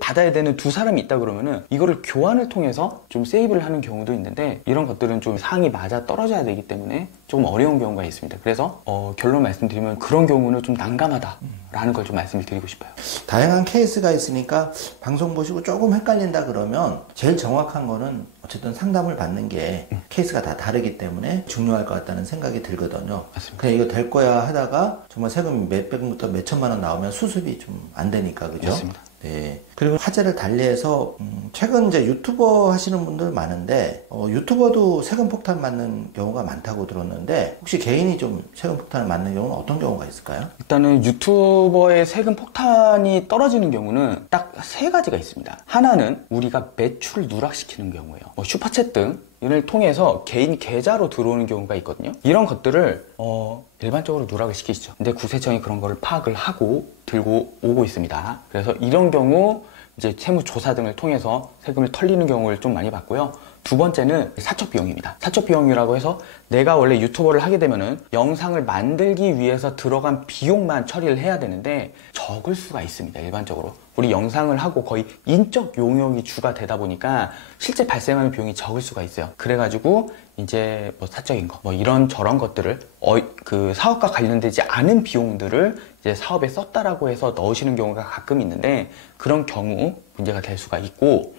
받아야 되는 두 사람이 있다 그러면은 이거를 교환을 통해서 좀 세이브를 하는 경우도 있는데 이런 것들은 좀 상이 맞아 떨어져야 되기 때문에 조금 어려운 경우가 있습니다. 그래서 결론 말씀드리면 그런 경우는 좀 난감하다라는 걸 좀 말씀을 드리고 싶어요. 다양한 케이스가 있으니까 방송 보시고 조금 헷갈린다 그러면 제일 정확한 거는 어쨌든 상담을 받는 게 케이스가 다 다르기 때문에 중요할 것 같다는 생각이 들거든요. 맞습니다. 그냥 이거 될 거야 하다가 정말 세금 몇백부터 몇천만 원 나오면 수습이 좀 안 되니까, 그죠? 맞습니다. 네. 그리고 화제를 달리해서 최근 이제 유튜버 하시는 분들 많은데 유튜버도 세금 폭탄 맞는 경우가 많다고 들었는데 혹시 개인이 좀 세금 폭탄을 맞는 경우는 어떤 경우가 있을까요? 일단은 유튜버의 세금 폭탄이 떨어지는 경우는 딱 세 가지가 있습니다. 하나는 우리가 매출을 누락시키는 경우예요. 뭐 슈퍼챗 등을 통해서 개인 계좌로 들어오는 경우가 있거든요. 이런 것들을 일반적으로 누락을 시키시죠. 근데 국세청이 그런 거를 파악을 하고 들고 오고 있습니다. 그래서 이런 경우 이제 세무조사 등을 통해서 세금을 털리는 경우를 좀 많이 봤고요. 두 번째는 사적비용입니다. 사적비용이라고 해서 내가 원래 유튜버를 하게 되면은 영상을 만들기 위해서 들어간 비용만 처리를 해야 되는데 적을 수가 있습니다. 일반적으로. 우리 영상을 하고 거의 인적 용역이 주가 되다 보니까 실제 발생하는 비용이 적을 수가 있어요. 그래가지고 이제 뭐 사적인 거, 뭐 이런 저런 것들을 그 사업과 관련되지 않은 비용들을 이제 사업에 썼다라고 해서 넣으시는 경우가 가끔 있는데 그런 경우 문제가 될 수가 있고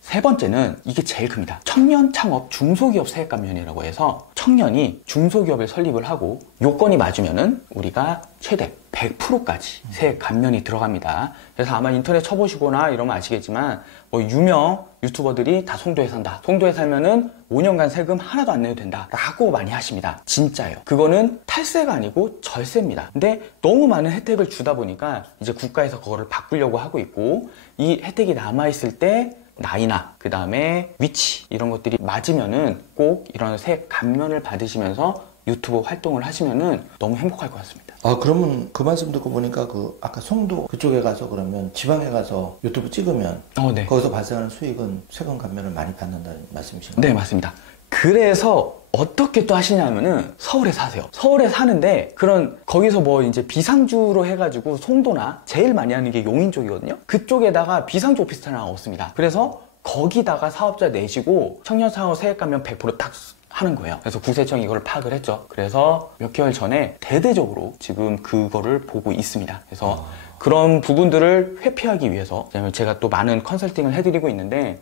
세 번째는 이게 제일 큽니다. 청년 창업 중소기업 세액 감면이라고 해서 청년이 중소기업을 설립을 하고 요건이 맞으면은 우리가 최대 100%까지 세액 감면이 들어갑니다. 그래서 아마 인터넷 쳐보시거나 이러면 아시겠지만 뭐 유명 유튜버들이 다 송도에 산다. 송도에 살면은 5년간 세금 하나도 안 내도 된다 라고 많이 하십니다. 진짜예요. 그거는 탈세가 아니고 절세입니다. 근데 너무 많은 혜택을 주다 보니까 이제 국가에서 그거를 바꾸려고 하고 있고 이 혜택이 남아있을 때 나이나 그 다음에 위치 이런 것들이 맞으면은 꼭 이런 세액 감면을 받으시면서 유튜브 활동을 하시면은 너무 행복할 것 같습니다. 그러면 그 말씀 듣고 보니까 아까 송도 그쪽에 가서 그러면 지방에 가서 유튜브 찍으면 네. 거기서 발생하는 수익은 세금 감면을 많이 받는다는 말씀이신가요? 네, 맞습니다. 그래서 어떻게 또 하시냐면은 서울에 사세요. 서울에 사는데 거기서 뭐 이제 비상주로 해가지고 송도나 제일 많이 하는 게 용인 쪽이거든요. 그쪽에다가 비상주 오피스텔 하나 없습니다. 그래서 거기다가 사업자 내시고 청년 사업 세액 감면 100%딱 하는 거예요. 그래서 국세청이 이걸 파악을 했죠. 그래서 몇 개월 전에 대대적으로 지금 그거를 보고 있습니다. 그래서 그런 부분들을 회피하기 위해서 왜냐면 제가 또 많은 컨설팅을 해드리고 있는데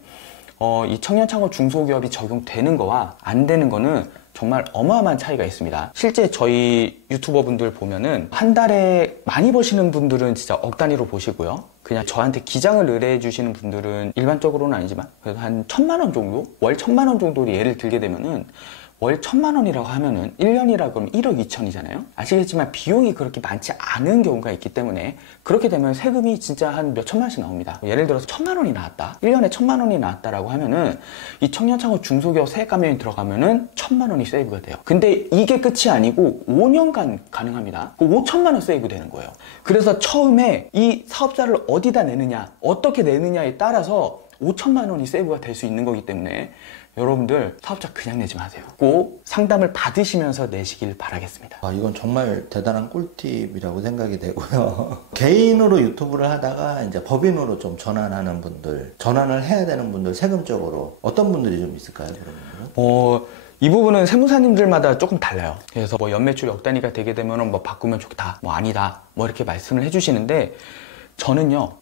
이 청년 창업 중소기업이 적용되는 거와 안 되는 거는 정말 어마어마한 차이가 있습니다. 실제 저희 유튜버 분들 보면은 한 달에 많이 버시는 분들은 진짜 억 단위로 보시고요. 그냥 저한테 기장을 의뢰해 주시는 분들은 일반적으로는 아니지만 그래도 한 1,000만 원 정도? 월 1,000만 원 정도를 예를 들게 되면은 월 1,000만 원이라고 하면은 1년이라 그러면 1억 2천이잖아요. 아시겠지만 비용이 그렇게 많지 않은 경우가 있기 때문에 그렇게 되면 세금이 진짜 한 몇 천만 원씩 나옵니다. 예를 들어서 1,000만 원이 나왔다. 1년에 1,000만 원이 나왔다라고 하면은 이 청년창업 중소기업 세액 감면이 들어가면은 1,000만 원이 세이브가 돼요. 근데 이게 끝이 아니고 5년간 가능합니다. 5천만 원 세이브 되는 거예요. 그래서 처음에 이 사업자를 어디다 내느냐, 어떻게 내느냐에 따라서 5천만 원이 세이브가 될 수 있는 거기 때문에 여러분들 사업자 그냥 내지 마세요. 꼭 상담을 받으시면서 내시길 바라겠습니다. 이건 정말 대단한 꿀팁이라고 생각이 되고요. 개인으로 유튜브를 하다가 이제 법인으로 좀 전환하는 분들, 전환을 해야 되는 분들, 세금적으로 어떤 분들이 좀 있을까요, 그러면? 이 부분은 세무사님들마다 조금 달라요. 그래서 뭐 연매출 억 단위가 되게 되면 뭐 바꾸면 좋다, 뭐 아니다, 뭐 이렇게 말씀을 해주시는데 저는요,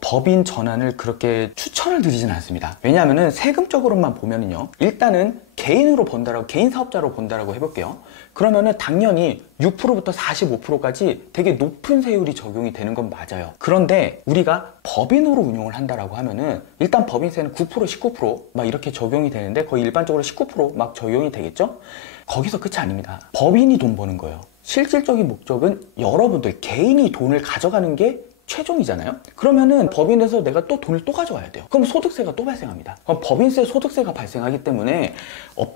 법인 전환을 그렇게 추천을 드리진 않습니다. 왜냐하면은 세금적으로만 보면은요, 일단은 개인으로 번다라고, 개인 사업자로 본다라고 해볼게요. 그러면은 당연히 6%부터 45%까지 되게 높은 세율이 적용이 되는 건 맞아요. 그런데 우리가 법인으로 운용을 한다라고 하면은 일단 법인세는 9%, 19%막 이렇게 적용이 되는데 거의 일반적으로 19%막 적용이 되겠죠? 거기서 끝이 아닙니다. 법인이 돈 버는 거예요. 실질적인 목적은 여러분들 개인이 돈을 가져가는 게 최종이잖아요. 그러면은 법인에서 내가 또 돈을 또 가져와야 돼요. 그럼 소득세가 또 발생합니다. 그럼 법인세, 소득세가 발생하기 때문에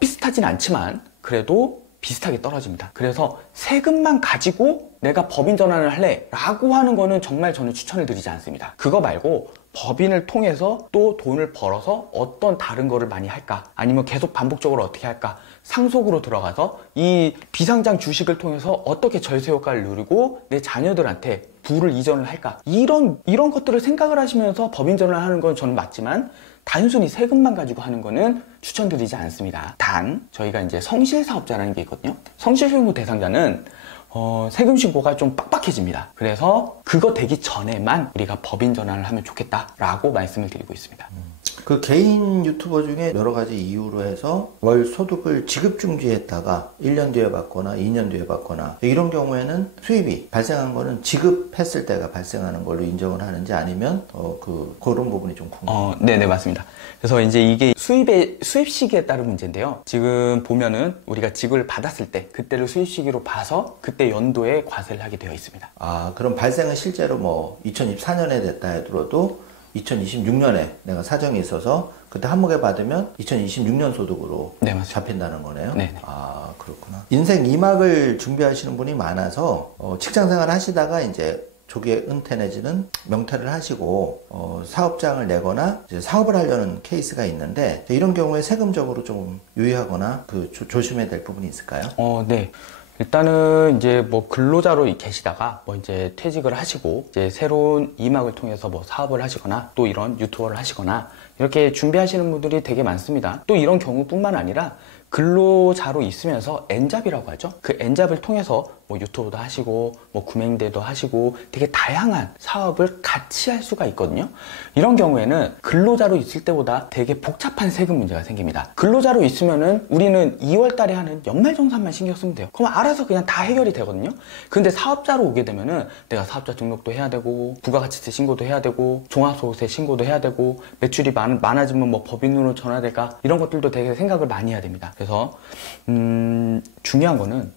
비슷하진 않지만 그래도 비슷하게 떨어집니다. 그래서 세금만 가지고 내가 법인 전환을 할래 라고 하는 거는 정말 저는 추천을 드리지 않습니다. 그거 말고 법인을 통해서 또 돈을 벌어서 어떤 다른 거를 많이 할까, 아니면 계속 반복적으로 어떻게 할까, 상속으로 들어가서 이 비상장 주식을 통해서 어떻게 절세 효과를 누리고 내 자녀들한테 부를 이전을 할까, 이런 것들을 생각을 하시면서 법인 전환을 하는 건 저는 맞지만 단순히 세금만 가지고 하는 거는 추천드리지 않습니다. 단 저희가 이제 성실사업자라는 게 있거든요. 성실신고 대상자는 세금 신고가 좀 빡빡해집니다. 그래서 그거 되기 전에만 우리가 법인 전환을 하면 좋겠다라고 말씀을 드리고 있습니다. 그 개인 유튜버 중에 여러 가지 이유로 해서 월 소득을 지급 중지했다가 1년 뒤에 받거나 2년 뒤에 받거나 이런 경우에는 수입이 발생한 거는 지급했을 때가 발생하는 걸로 인정을 하는지, 아니면 그런 부분이 좀 궁금해요. 네네, 맞습니다. 그래서 이제 이게 수입 시기에 따른 문제인데요. 지금 보면은 우리가 지급을 받았을 때 그때를 수입 시기로 봐서 그때 연도에 과세를 하게 되어 있습니다. 그럼 발생은 실제로 뭐 2024년에 됐다 하더라도 2026년에 내가 사정이 있어서 그때 한목에 받으면 2026년 소득으로 네, 잡힌다는 거네요. 네. 그렇구나. 인생 2막을 준비하시는 분이 많아서 직장생활 하시다가 이제 조기에 은퇴 내지는 명퇴를 하시고 사업장을 내거나 이제 사업을 하려는 케이스가 있는데, 이런 경우에 세금적으로 좀 유의하거나 조심해야 될 부분이 있을까요? 네. 일단은 이제 뭐 근로자로 계시다가 뭐 이제 퇴직을 하시고 이제 새로운 이막을 통해서 뭐 사업을 하시거나 또 이런 유튜버를 하시거나 이렇게 준비하시는 분들이 되게 많습니다. 또 이런 경우뿐만 아니라 근로자로 있으면서 N잡이라고 하죠. 그 N잡을 통해서 뭐 유튜브도 하시고 뭐 구맹대도 하시고 되게 다양한 사업을 같이 할 수가 있거든요. 이런 경우에는 근로자로 있을 때보다 되게 복잡한 세금 문제가 생깁니다. 근로자로 있으면은 우리는 2월 달에 하는 연말정산만 신경 쓰면 돼요. 그럼 알아서 그냥 다 해결이 되거든요. 근데 사업자로 오게 되면은 내가 사업자 등록도 해야 되고 부가가치세 신고도 해야 되고 종합소득세 신고도 해야 되고 매출이 많아지면 뭐 법인으로 전환될까, 이런 것들도 되게 생각을 많이 해야 됩니다. 그래서 중요한 거는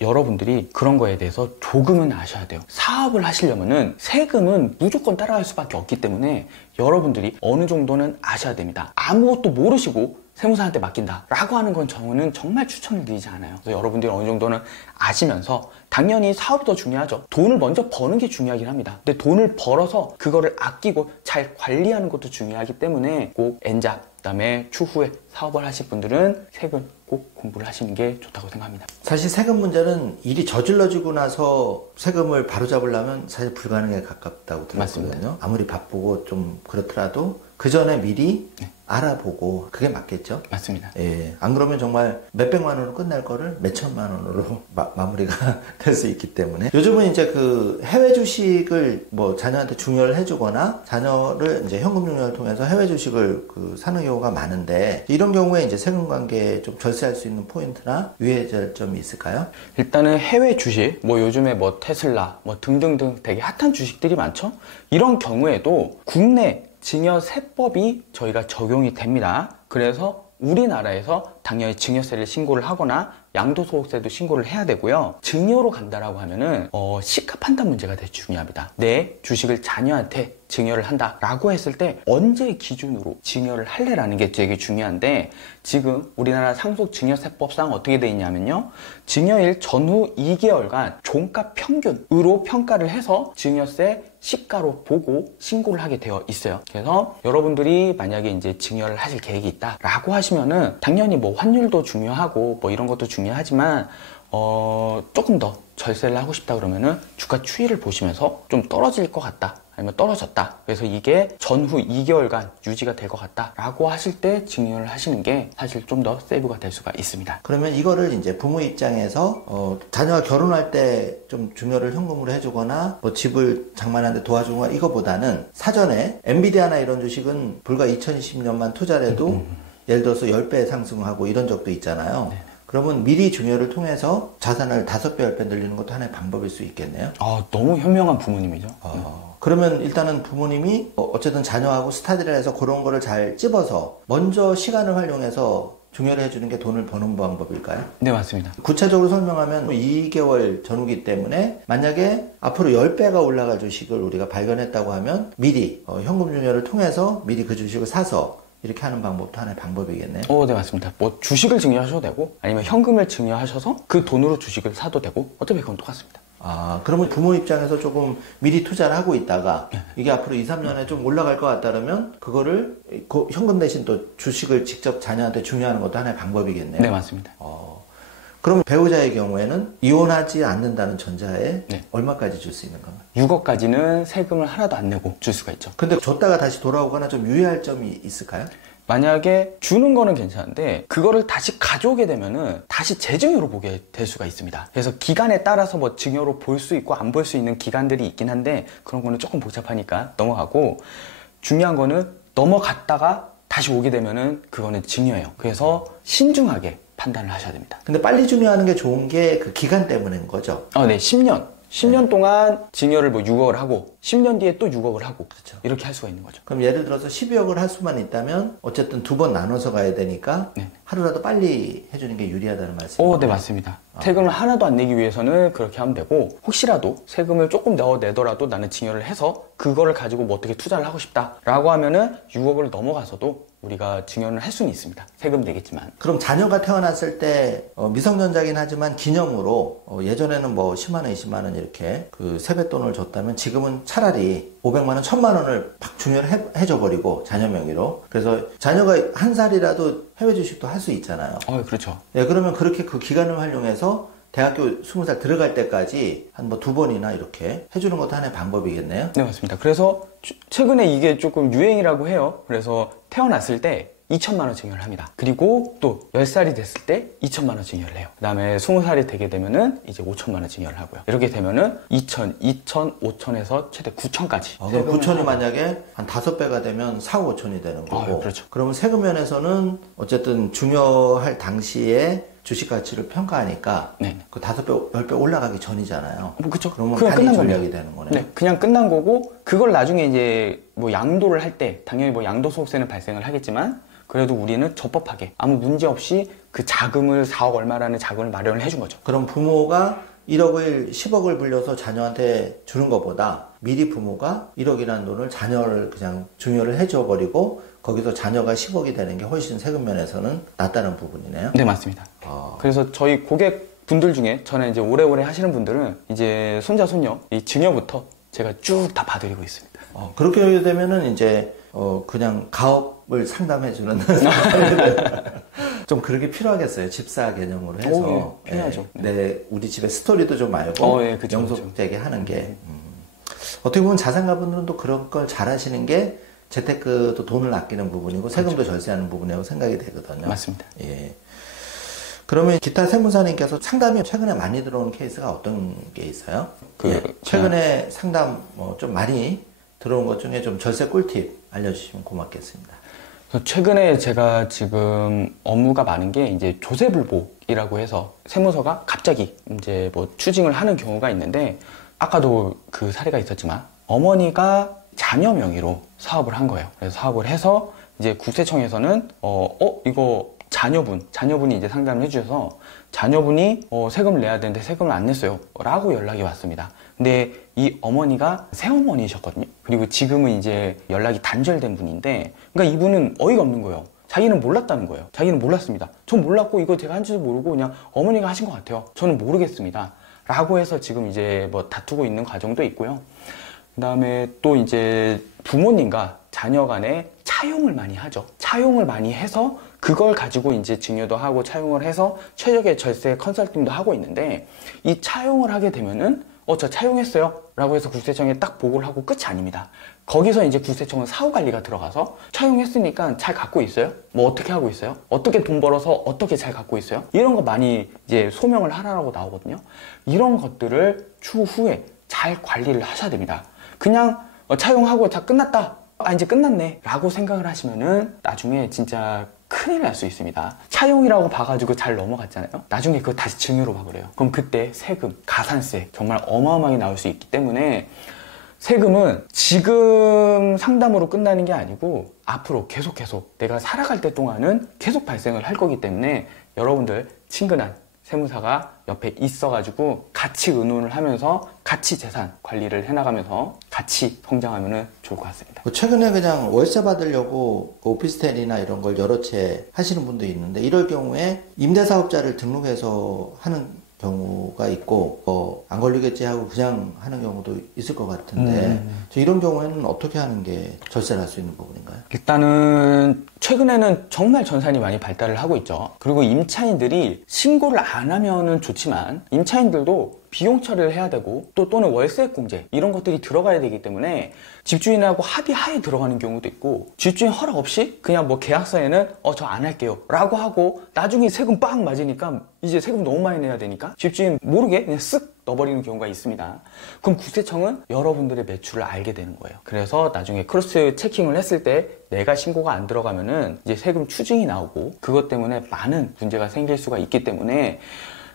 여러분들이 그런 거에 대해서 조금은 아셔야 돼요. 사업을 하시려면은 세금은 무조건 따라갈 수밖에 없기 때문에 여러분들이 어느 정도는 아셔야 됩니다. 아무것도 모르시고 세무사한테 맡긴다 라고 하는 건 저는 정말 추천을 드리지 않아요. 그래서 여러분들이 어느 정도는 아시면서, 당연히 사업이 더 중요하죠. 돈을 먼저 버는 게 중요하긴 합니다. 근데 돈을 벌어서 그거를 아끼고 잘 관리하는 것도 중요하기 때문에 꼭 N잡, 그다음에 추후에 사업을 하실 분들은 세금 꼭 공부를 하시는 게 좋다고 생각합니다. 사실 세금 문제는 일이 저질러지고 나서 세금을 바로잡으려면 사실 불가능에 가깝다고 들었거든요. 맞습니다. 아무리 바쁘고 좀 그렇더라도 그 전에 미리 알아보고, 그게 맞겠죠? 맞습니다. 예. 안 그러면 정말 몇백만 원으로 끝날 거를 몇천만 원으로 마무리가 될 수 있기 때문에. 요즘은 이제 그 해외 주식을 뭐 자녀한테 중요를 해주거나 자녀를 이제 현금 중요를 통해서 해외 주식을 사는 경우가 많은데, 이런 경우에 이제 세금 관계에 좀 절세할 수 있는 포인트나 유의할 점이 있을까요? 일단은 해외 주식, 뭐 요즘에 뭐 테슬라, 뭐 등등등 되게 핫한 주식들이 많죠? 이런 경우에도 국내 증여세법이 저희가 적용이 됩니다. 그래서 우리나라에서 당연히 증여세를 신고를 하거나 양도소득세도 신고를 해야 되고요. 증여로 간다라고 하면은 시가 판단 문제가 되게 중요합니다. 내 주식을 자녀한테 증여를 한다라고 했을 때 언제 기준으로 증여를 할래라는 게 되게 중요한데, 지금 우리나라 상속증여세법상 어떻게 돼 있냐면요, 증여일 전후 2개월간 종가 평균으로 평가를 해서 증여세 시가로 보고 신고를 하게 되어 있어요. 그래서 여러분들이 만약에 이제 증여를 하실 계획이 있다라고 하시면은 당연히 뭐 환율도 중요하고 뭐 이런 것도 중요하지만 조금 더 절세를 하고 싶다 그러면은 주가 추이를 보시면서 좀 떨어질 것 같다, 아니면 떨어졌다, 그래서 이게 전후 2개월간 유지가 될 것 같다 라고 하실 때 증여를 하시는 게 사실 좀 더 세이브가 될 수가 있습니다. 그러면 이거를 이제 부모 입장에서 자녀가 결혼할 때 좀 증여를 현금으로 해주거나 뭐 집을 장만하는데 도와주거나 이거보다는 사전에 엔비디아나 이런 주식은 불과 2020년만 투자를 해도 예를 들어서 10배 상승하고 이런 적도 있잖아요. 네. 그러면 미리 증여를 통해서 자산을 5배, 10배 늘리는 것도 하나의 방법일 수 있겠네요. 너무 현명한 부모님이죠. 그러면 일단은 부모님이 어쨌든 자녀하고 스타디를 해서 그런 거를 잘 찝어서 먼저 시간을 활용해서 증여를 해주는 게 돈을 버는 방법일까요? 네, 맞습니다. 구체적으로 설명하면 2개월 전후기 때문에 만약에 앞으로 10배가 올라갈 주식을 우리가 발견했다고 하면 미리 현금 증여를 통해서 미리 그 주식을 사서 이렇게 하는 방법도 하나의 방법이겠네요. 네, 맞습니다. 뭐 주식을 증여하셔도 되고 아니면 현금을 증여하셔서 그 돈으로 주식을 사도 되고 어차피 그건 똑같습니다. 그러면 부모 입장에서 조금 미리 투자를 하고 있다가 이게 앞으로 2, 3년에 좀 올라갈 것 같다 그러면 그거를 현금 대신 또 주식을 직접 자녀한테 증여하는 것도 하나의 방법이겠네요. 네, 맞습니다. 그럼 배우자의 경우에는 이혼하지 않는다는 전제하에 네. 얼마까지 줄 수 있는 건가요? 6억까지는 세금을 하나도 안 내고 줄 수가 있죠. 근데 줬다가 다시 돌아오거나 좀 유의할 점이 있을까요? 만약에 주는 거는 괜찮은데 그거를 다시 가져오게 되면은 다시 재증여로 보게 될 수가 있습니다. 그래서 기간에 따라서 뭐 증여로 볼 수 있고 안 볼 수 있는 기간들이 있긴 한데 그런 거는 조금 복잡하니까 넘어가고, 중요한 거는 넘어갔다가 다시 오게 되면은 그거는 증여예요. 그래서 신중하게 판단을 하셔야 됩니다. 근데 빨리 증여하는 게 좋은 게 그 기간 때문인 거죠? 네, 10년 동안 증여를 뭐 6억을 하고 10년 뒤에 또 6억을 하고 그렇죠. 이렇게 할 수가 있는 거죠. 그럼 예를 들어서 12억을 할 수만 있다면 어쨌든 2번 나눠서 가야 되니까 네. 하루라도 빨리 해주는 게 유리하다는 말씀이에요? 네, 맞습니다. 세금을 하나도 안 내기 위해서는 그렇게 하면 되고, 혹시라도 세금을 조금 더 내더라도 나는 증여를 해서 그거를 가지고 뭐 어떻게 투자를 하고 싶다라고 하면은 6억을 넘어가서도 우리가 증여를 할 수는 있습니다. 세금 내겠지만. 그럼 자녀가 태어났을 때 미성년자긴 하지만 기념으로 예전에는 뭐 10만 원, 20만 원 이렇게 그 세뱃돈을 줬다면 지금은 차라리 500만 원, 1000만 원을 팍 증여를 해줘 버리고 자녀 명의로. 그래서 자녀가 한 살이라도 해외 주식도 할 수 있잖아요. 그렇죠. 네, 그러면 그렇게 그 기간을 활용해서 대학교 20살 들어갈 때까지 한 뭐 2번이나 이렇게 해주는 것도 하나의 방법이겠네요? 네, 맞습니다. 그래서 최근에 이게 조금 유행이라고 해요. 그래서 태어났을 때 2천만 원 증여를 합니다. 그리고 또 10살이 됐을 때 2천만 원 증여를 해요. 그 다음에 20살이 되게 되면은 이제 5천만 원 증여를 하고요. 이렇게 되면은 2천, 2천, 5천에서 최대 9천까지. 그럼 9천이 만약에 한 5배가 되면 4, 5천이 되는 거고. 그렇죠. 그러면 세금 면에서는 어쨌든 증여할 당시에 주식 가치를 평가하니까 네. 그 5배, 10배 올라가기 전이잖아요. 그렇죠. 그러면 그냥 단위 끝난 전략이 겁니다. 되는 거네요. 네, 그냥 끝난 거고, 그걸 나중에 이제 뭐 양도를 할 때 당연히 뭐 양도소득세는 발생을 하겠지만 그래도 우리는 적법하게 아무 문제 없이 그 자금을 4억 얼마라는 자금을 마련을 해준 거죠. 그럼 부모가 1억을 10억을 불려서 자녀한테 주는 것보다 미리 부모가 1억이라는 돈을 자녀를 그냥 증여를 해줘 버리고 거기서 자녀가 10억이 되는 게 훨씬 세금 면에서는 낫다는 부분이네요. 네, 맞습니다. 그래서 저희 고객 분들 중에 저는 이제 오래오래 하시는 분들은 이제 손자 손녀 이 증여부터 제가 쭉 다 봐드리고 있습니다. 그렇게 되면은 이제 그냥 가업을 상담해주는 좀 그렇게 필요하겠어요. 집사 개념으로 해서. 예, 필요하죠. 우리 집의 스토리도 좀 알고 그쵸, 영속되게 하는 게 어떻게 보면 자산가분들은 또 그런 걸 잘하시는 게 재테크도 돈을 아끼는 부분이고 세금도 절세하는 부분이라고 생각이 되거든요. 맞습니다. 예. 그러면 기타 세무사님께서 상담이 최근에 많이 들어오는 케이스가 어떤 게 있어요? 최근에 상담 좀 많이 들어온 것 중에 좀 절세 꿀팁 알려주시면 고맙겠습니다. 최근에 제가 지금 업무가 많은 게 이제 조세불복이라고 해서 세무서가 갑자기 이제 뭐 추징을 하는 경우가 있는데, 아까도 그 사례가 있었지만 어머니가 자녀 명의로 사업을 한 거예요. 그래서 사업을 해서 이제 국세청에서는 이거 자녀분이 이제 상담을 해주셔서 자녀분이 세금을 내야 되는데 세금을 안 냈어요 라고 연락이 왔습니다. 근데 이 어머니가 새어머니셨거든요. 그리고 지금은 이제 연락이 단절된 분인데, 그러니까 이분은 어이가 없는 거예요. 자기는 몰랐다는 거예요. 자기는 몰랐습니다. 전 몰랐고 이거 제가 한 줄도 모르고 그냥 어머니가 하신 것 같아요. 저는 모르겠습니다 라고 해서 지금 이제 뭐 다투고 있는 과정도 있고요. 그 다음에 또 이제 부모님과 자녀 간에 차용을 많이 하죠. 차용을 많이 해서 그걸 가지고 이제 증여도 하고 차용을 해서 최적의 절세 컨설팅도 하고 있는데, 이 차용을 하게 되면은 저 차용했어요 라고 해서 국세청에 딱 보고를 하고 끝이 아닙니다. 거기서 이제 국세청은 사후관리가 들어가서 차용했으니까 잘 갖고 있어요? 뭐 어떻게 하고 있어요? 어떻게 돈 벌어서 어떻게 잘 갖고 있어요? 이런 거 많이 이제 소명을 하라고 나오거든요. 이런 것들을 추후에 잘 관리를 하셔야 됩니다. 그냥 차용하고 다 끝났다, 이제 끝났네 라고 생각을 하시면은 나중에 진짜 큰일 날 수 있습니다. 차용이라고 봐가지고 잘 넘어갔잖아요. 나중에 그거 다시 증여로 봐버려요. 그럼 그때 세금, 가산세 정말 어마어마하게 나올 수 있기 때문에 세금은 지금 상담으로 끝나는 게 아니고 앞으로 계속 내가 살아갈 때 동안은 계속 발생을 할 거기 때문에 여러분들 친근한 세무사가 옆에 있어가지고 같이 의논을 하면서 같이 재산 관리를 해나가면서 같이 성장하면 좋을 것 같습니다. 최근에 그냥 월세 받으려고 오피스텔이나 이런 걸 여러 채 하시는 분도 있는데, 이럴 경우에 임대사업자를 등록해서 하는 경우가 있고 안 걸리겠지 하고 그냥 하는 경우도 있을 것 같은데 이런 경우에는 어떻게 하는 게 절세를 할 수 있는 부분인가요? 일단은 최근에는 정말 전산이 많이 발달을 하고 있죠. 그리고 임차인들이 신고를 안 하면은 좋지만 임차인들도 비용 처리를 해야 되고 또는 월세액 공제 이런 것들이 들어가야 되기 때문에 집주인하고 합의하에 들어가는 경우도 있고, 집주인 허락 없이 그냥 뭐 계약서에는 저 안 할게요 라고 하고 나중에 세금 빵 맞으니까 이제 세금 너무 많이 내야 되니까 집주인 모르게 그냥 쓱 넣어버리는 경우가 있습니다. 그럼 국세청은 여러분들의 매출을 알게 되는 거예요. 그래서 나중에 크로스 체킹을 했을 때 내가 신고가 안 들어가면은 이제 세금 추징이 나오고 그것 때문에 많은 문제가 생길 수가 있기 때문에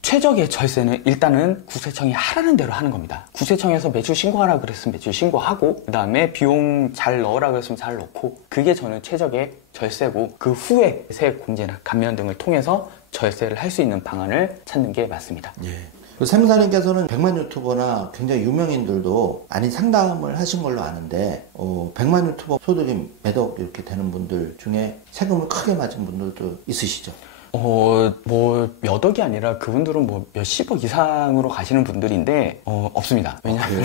최적의 절세는 일단은 국세청이 하라는 대로 하는 겁니다. 국세청에서 매출 신고하라 그랬으면 매출 신고하고, 그 다음에 비용 잘 넣으라 그랬으면 잘 넣고, 그게 저는 최적의 절세고, 그 후에 세액 공제나 감면 등을 통해서 절세를 할 수 있는 방안을 찾는 게 맞습니다. 예. 세무사님께서는 100만 유튜버나 굉장히 유명인들도 많이 상담을 하신 걸로 아는데 100만 유튜버 소득이 몇억 이렇게 되는 분들 중에 세금을 크게 맞은 분들도 있으시죠? 뭐 몇 억이 아니라 그분들은 뭐 몇십억 이상으로 가시는 분들인데 없습니다. 왜냐하면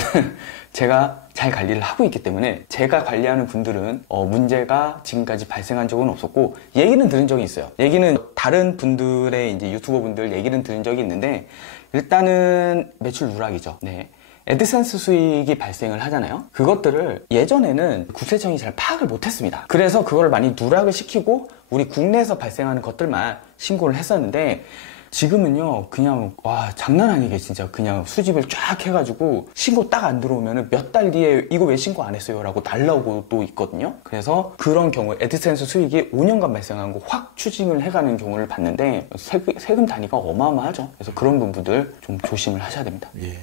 제가 잘 관리를 하고 있기 때문에 제가 관리하는 분들은 문제가 지금까지 발생한 적은 없었고, 얘기는 들은 적이 있어요. 얘기는 다른 분들의 이제 유튜버 분들 얘기는 들은 적이 있는데, 일단은 매출 누락이죠. 네. 애드센스 수익이 발생을 하잖아요. 그것들을 예전에는 국세청이 잘 파악을 못했습니다. 그래서 그걸 많이 누락을 시키고 우리 국내에서 발생하는 것들만 신고를 했었는데, 지금은요 그냥 장난 아니게 진짜 그냥 수집을 쫙 해가지고 신고 딱 안 들어오면 몇 달 뒤에 이거 왜 신고 안 했어요 라고 날라오고 또 있거든요. 그래서 그런 경우 애드센스 수익이 5년간 발생한 거 확 추징을 해가는 경우를 봤는데 세금 단위가 어마어마하죠. 그래서 그런 부분들 좀 조심을 하셔야 됩니다. 예.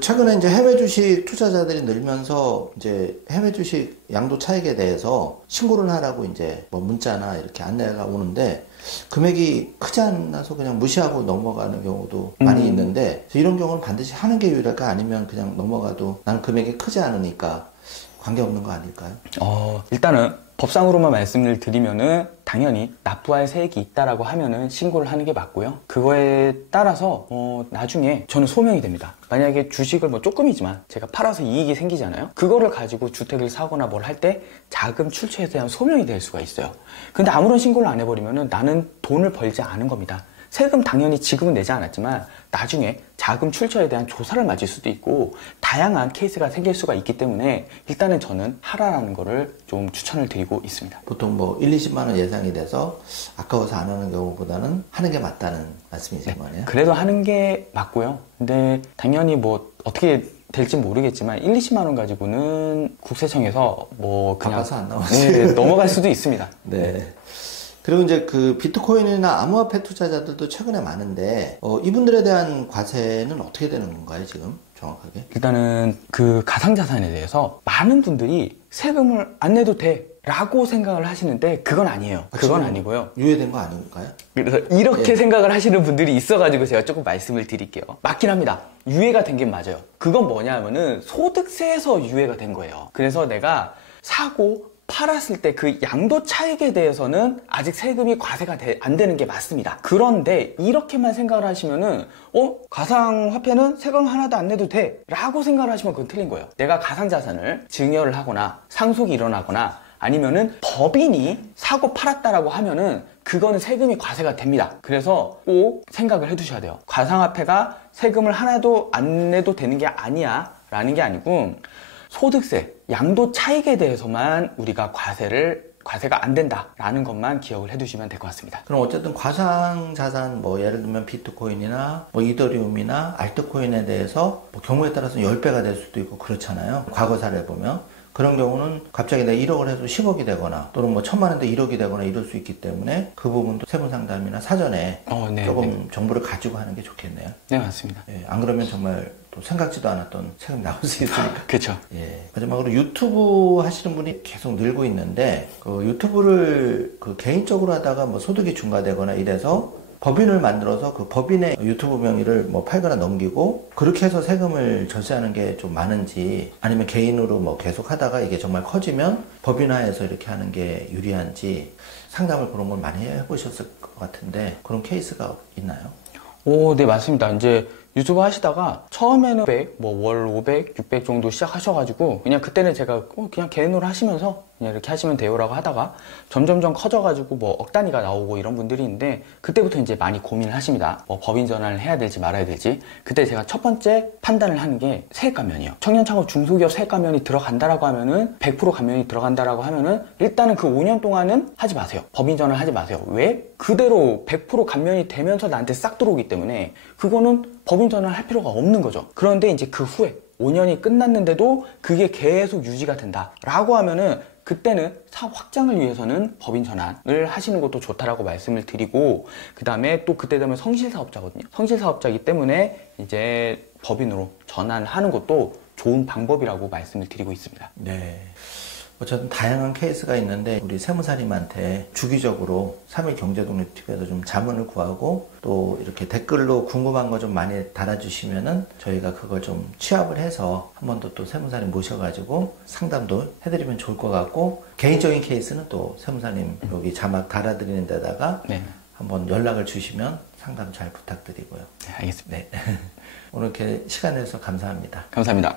최근에 이제 해외 주식 투자자들이 늘면서 이제 해외 주식 양도 차익에 대해서 신고를 하라고 이제 뭐 문자나 이렇게 안내가 오는데, 금액이 크지 않아서 그냥 무시하고 넘어가는 경우도 많이 있는데, 이런 경우는 반드시 하는 게 유일할까, 아니면 그냥 넘어가도 나는 금액이 크지 않으니까 관계없는 거 아닐까요? 일단은 법상으로만 말씀을 드리면은 당연히 납부할 세액이 있다라고 하면은 신고를 하는 게 맞고요. 그거에 따라서 나중에 저는 소명이 됩니다. 만약에 주식을 뭐 조금이지만 제가 팔아서 이익이 생기잖아요. 그거를 가지고 주택을 사거나 뭘 할 때 자금 출처에 대한 소명이 될 수가 있어요. 근데 아무런 신고를 안 해버리면은 나는 돈을 벌지 않은 겁니다. 세금 당연히 지금은 내지 않았지만 나중에 자금 출처에 대한 조사를 맞을 수도 있고 다양한 케이스가 생길 수가 있기 때문에 일단은 저는 하라라는 거를 좀 추천을 드리고 있습니다. 보통 뭐 1, 20만 원 예상이 돼서 아까워서 안 하는 경우보다는 하는 게 맞다는 말씀이신 거네요. 그래도 하는 게 맞고요. 근데 당연히 뭐 어떻게 될지 모르겠지만 1, 20만 원 가지고는 국세청에서 뭐 그냥 바빠서 안 나오지. 넘어갈 수도 있습니다. 네. 그리고 이제 비트코인이나 암호화폐 투자자들도 최근에 많은데 이분들에 대한 과세는 어떻게 되는 건가요, 지금 정확하게? 일단은 그 가상자산에 대해서 많은 분들이 세금을 안 내도 돼 라고 생각을 하시는데 그건 아니에요. 그건 아니고요. 유예된 거 아닌가요? 그래서 이렇게 예. 생각을 하시는 분들이 있어가지고 제가 조금 말씀을 드릴게요. 맞긴 합니다. 유예가 된 게 맞아요. 그건 뭐냐면은 소득세에서 유예가 된 거예요. 그래서 내가 사고 팔았을 때 그 양도 차익에 대해서는 아직 세금이 과세가 안 되는 게 맞습니다. 그런데 이렇게만 생각을 하시면은 가상화폐는 세금 하나도 안 내도 돼 라고 생각을 하시면 그건 틀린 거예요. 내가 가상자산을 증여를 하거나 상속이 일어나거나 아니면은 법인이 사고 팔았다라고 하면은 그거는 세금이 과세가 됩니다. 그래서 꼭 생각을 해두셔야 돼요. 가상화폐가 세금을 하나도 안 내도 되는 게 아니야 라는 게 아니고 소득세, 양도 차익에 대해서만 우리가 과세가 안 된다라는 것만 기억을 해두시면 될 것 같습니다. 그럼 어쨌든 가상자산 뭐 예를 들면 비트코인이나 뭐 이더리움이나 알트코인에 대해서 뭐 경우에 따라서는 10배가 될 수도 있고 그렇잖아요. 과거 사례 보면. 그런 경우는 갑자기 내가 1억을 해도 10억이 되거나 또는 뭐 1,000만 원대 1억이 되거나 이럴 수 있기 때문에 그 부분도 세분 상담이나 사전에 조금 정보를 가지고 하는 게 좋겠네요. 네, 맞습니다. 예, 안 그러면 정말 또 생각지도 않았던 세금이 나올 수 있으니까. 그렇죠. 예. 마지막으로 유튜브 하시는 분이 계속 늘고 있는데 그 유튜브를 그 개인적으로 하다가 뭐 소득이 중과되거나 이래서 법인을 만들어서 그 법인의 유튜브 명의를 뭐 팔거나 넘기고 그렇게 해서 세금을 절세하는 게 좀 많은지 아니면 개인으로 뭐 계속 하다가 이게 정말 커지면 법인화해서 이렇게 하는 게 유리한지 상담을 그런 걸 많이 해보셨을 것 같은데 그런 케이스가 있나요? 네, 맞습니다. 이제 유튜브 하시다가 처음에는 100, 뭐 월 500, 600 정도 시작하셔가지고 그냥 그때는 제가 그냥 개인으로 하시면서 그냥 이렇게 하시면 돼요라고 하다가 점점점 커져가지고 뭐 억 단위가 나오고 이런 분들이 있는데 그때부터 이제 많이 고민을 하십니다. 뭐 법인 전환을 해야 될지 말아야 될지. 그때 제가 첫 번째 판단을 하는 게 세액 감면이요. 청년창업 중소기업 세액 감면이 들어간다라고 하면은 100% 감면이 들어간다라고 하면은 일단은 그 5년 동안은 하지 마세요. 법인 전환 하지 마세요. 왜? 그대로 100% 감면이 되면서 나한테 싹 들어오기 때문에 그거는 법인 전환을 할 필요가 없는 거죠. 그런데 이제 그 후에 5년이 끝났는데도 그게 계속 유지가 된다라고 하면은 그때는 사업 확장을 위해서는 법인 전환을 하시는 것도 좋다라고 말씀을 드리고 그 다음에 또 그때 되면 성실사업자거든요. 성실사업자이기 때문에 이제 법인으로 전환을 하는 것도 좋은 방법이라고 말씀을 드리고 있습니다. 네. 어쨌든 다양한 케이스가 있는데 우리 세무사님한테 주기적으로 3일 경제독립TV에서 좀 자문을 구하고 또 이렇게 댓글로 궁금한 거 좀 많이 달아주시면은 저희가 그걸 좀 취합을 해서 한 번 더 또 세무사님 모셔가지고 상담도 해드리면 좋을 것 같고 개인적인 케이스는 또 세무사님 여기 자막 달아드리는 데다가 한번 연락을 주시면 상담 잘 부탁드리고요. 네, 알겠습니다. 네. 오늘 이렇게 시간 내서 감사합니다. 감사합니다.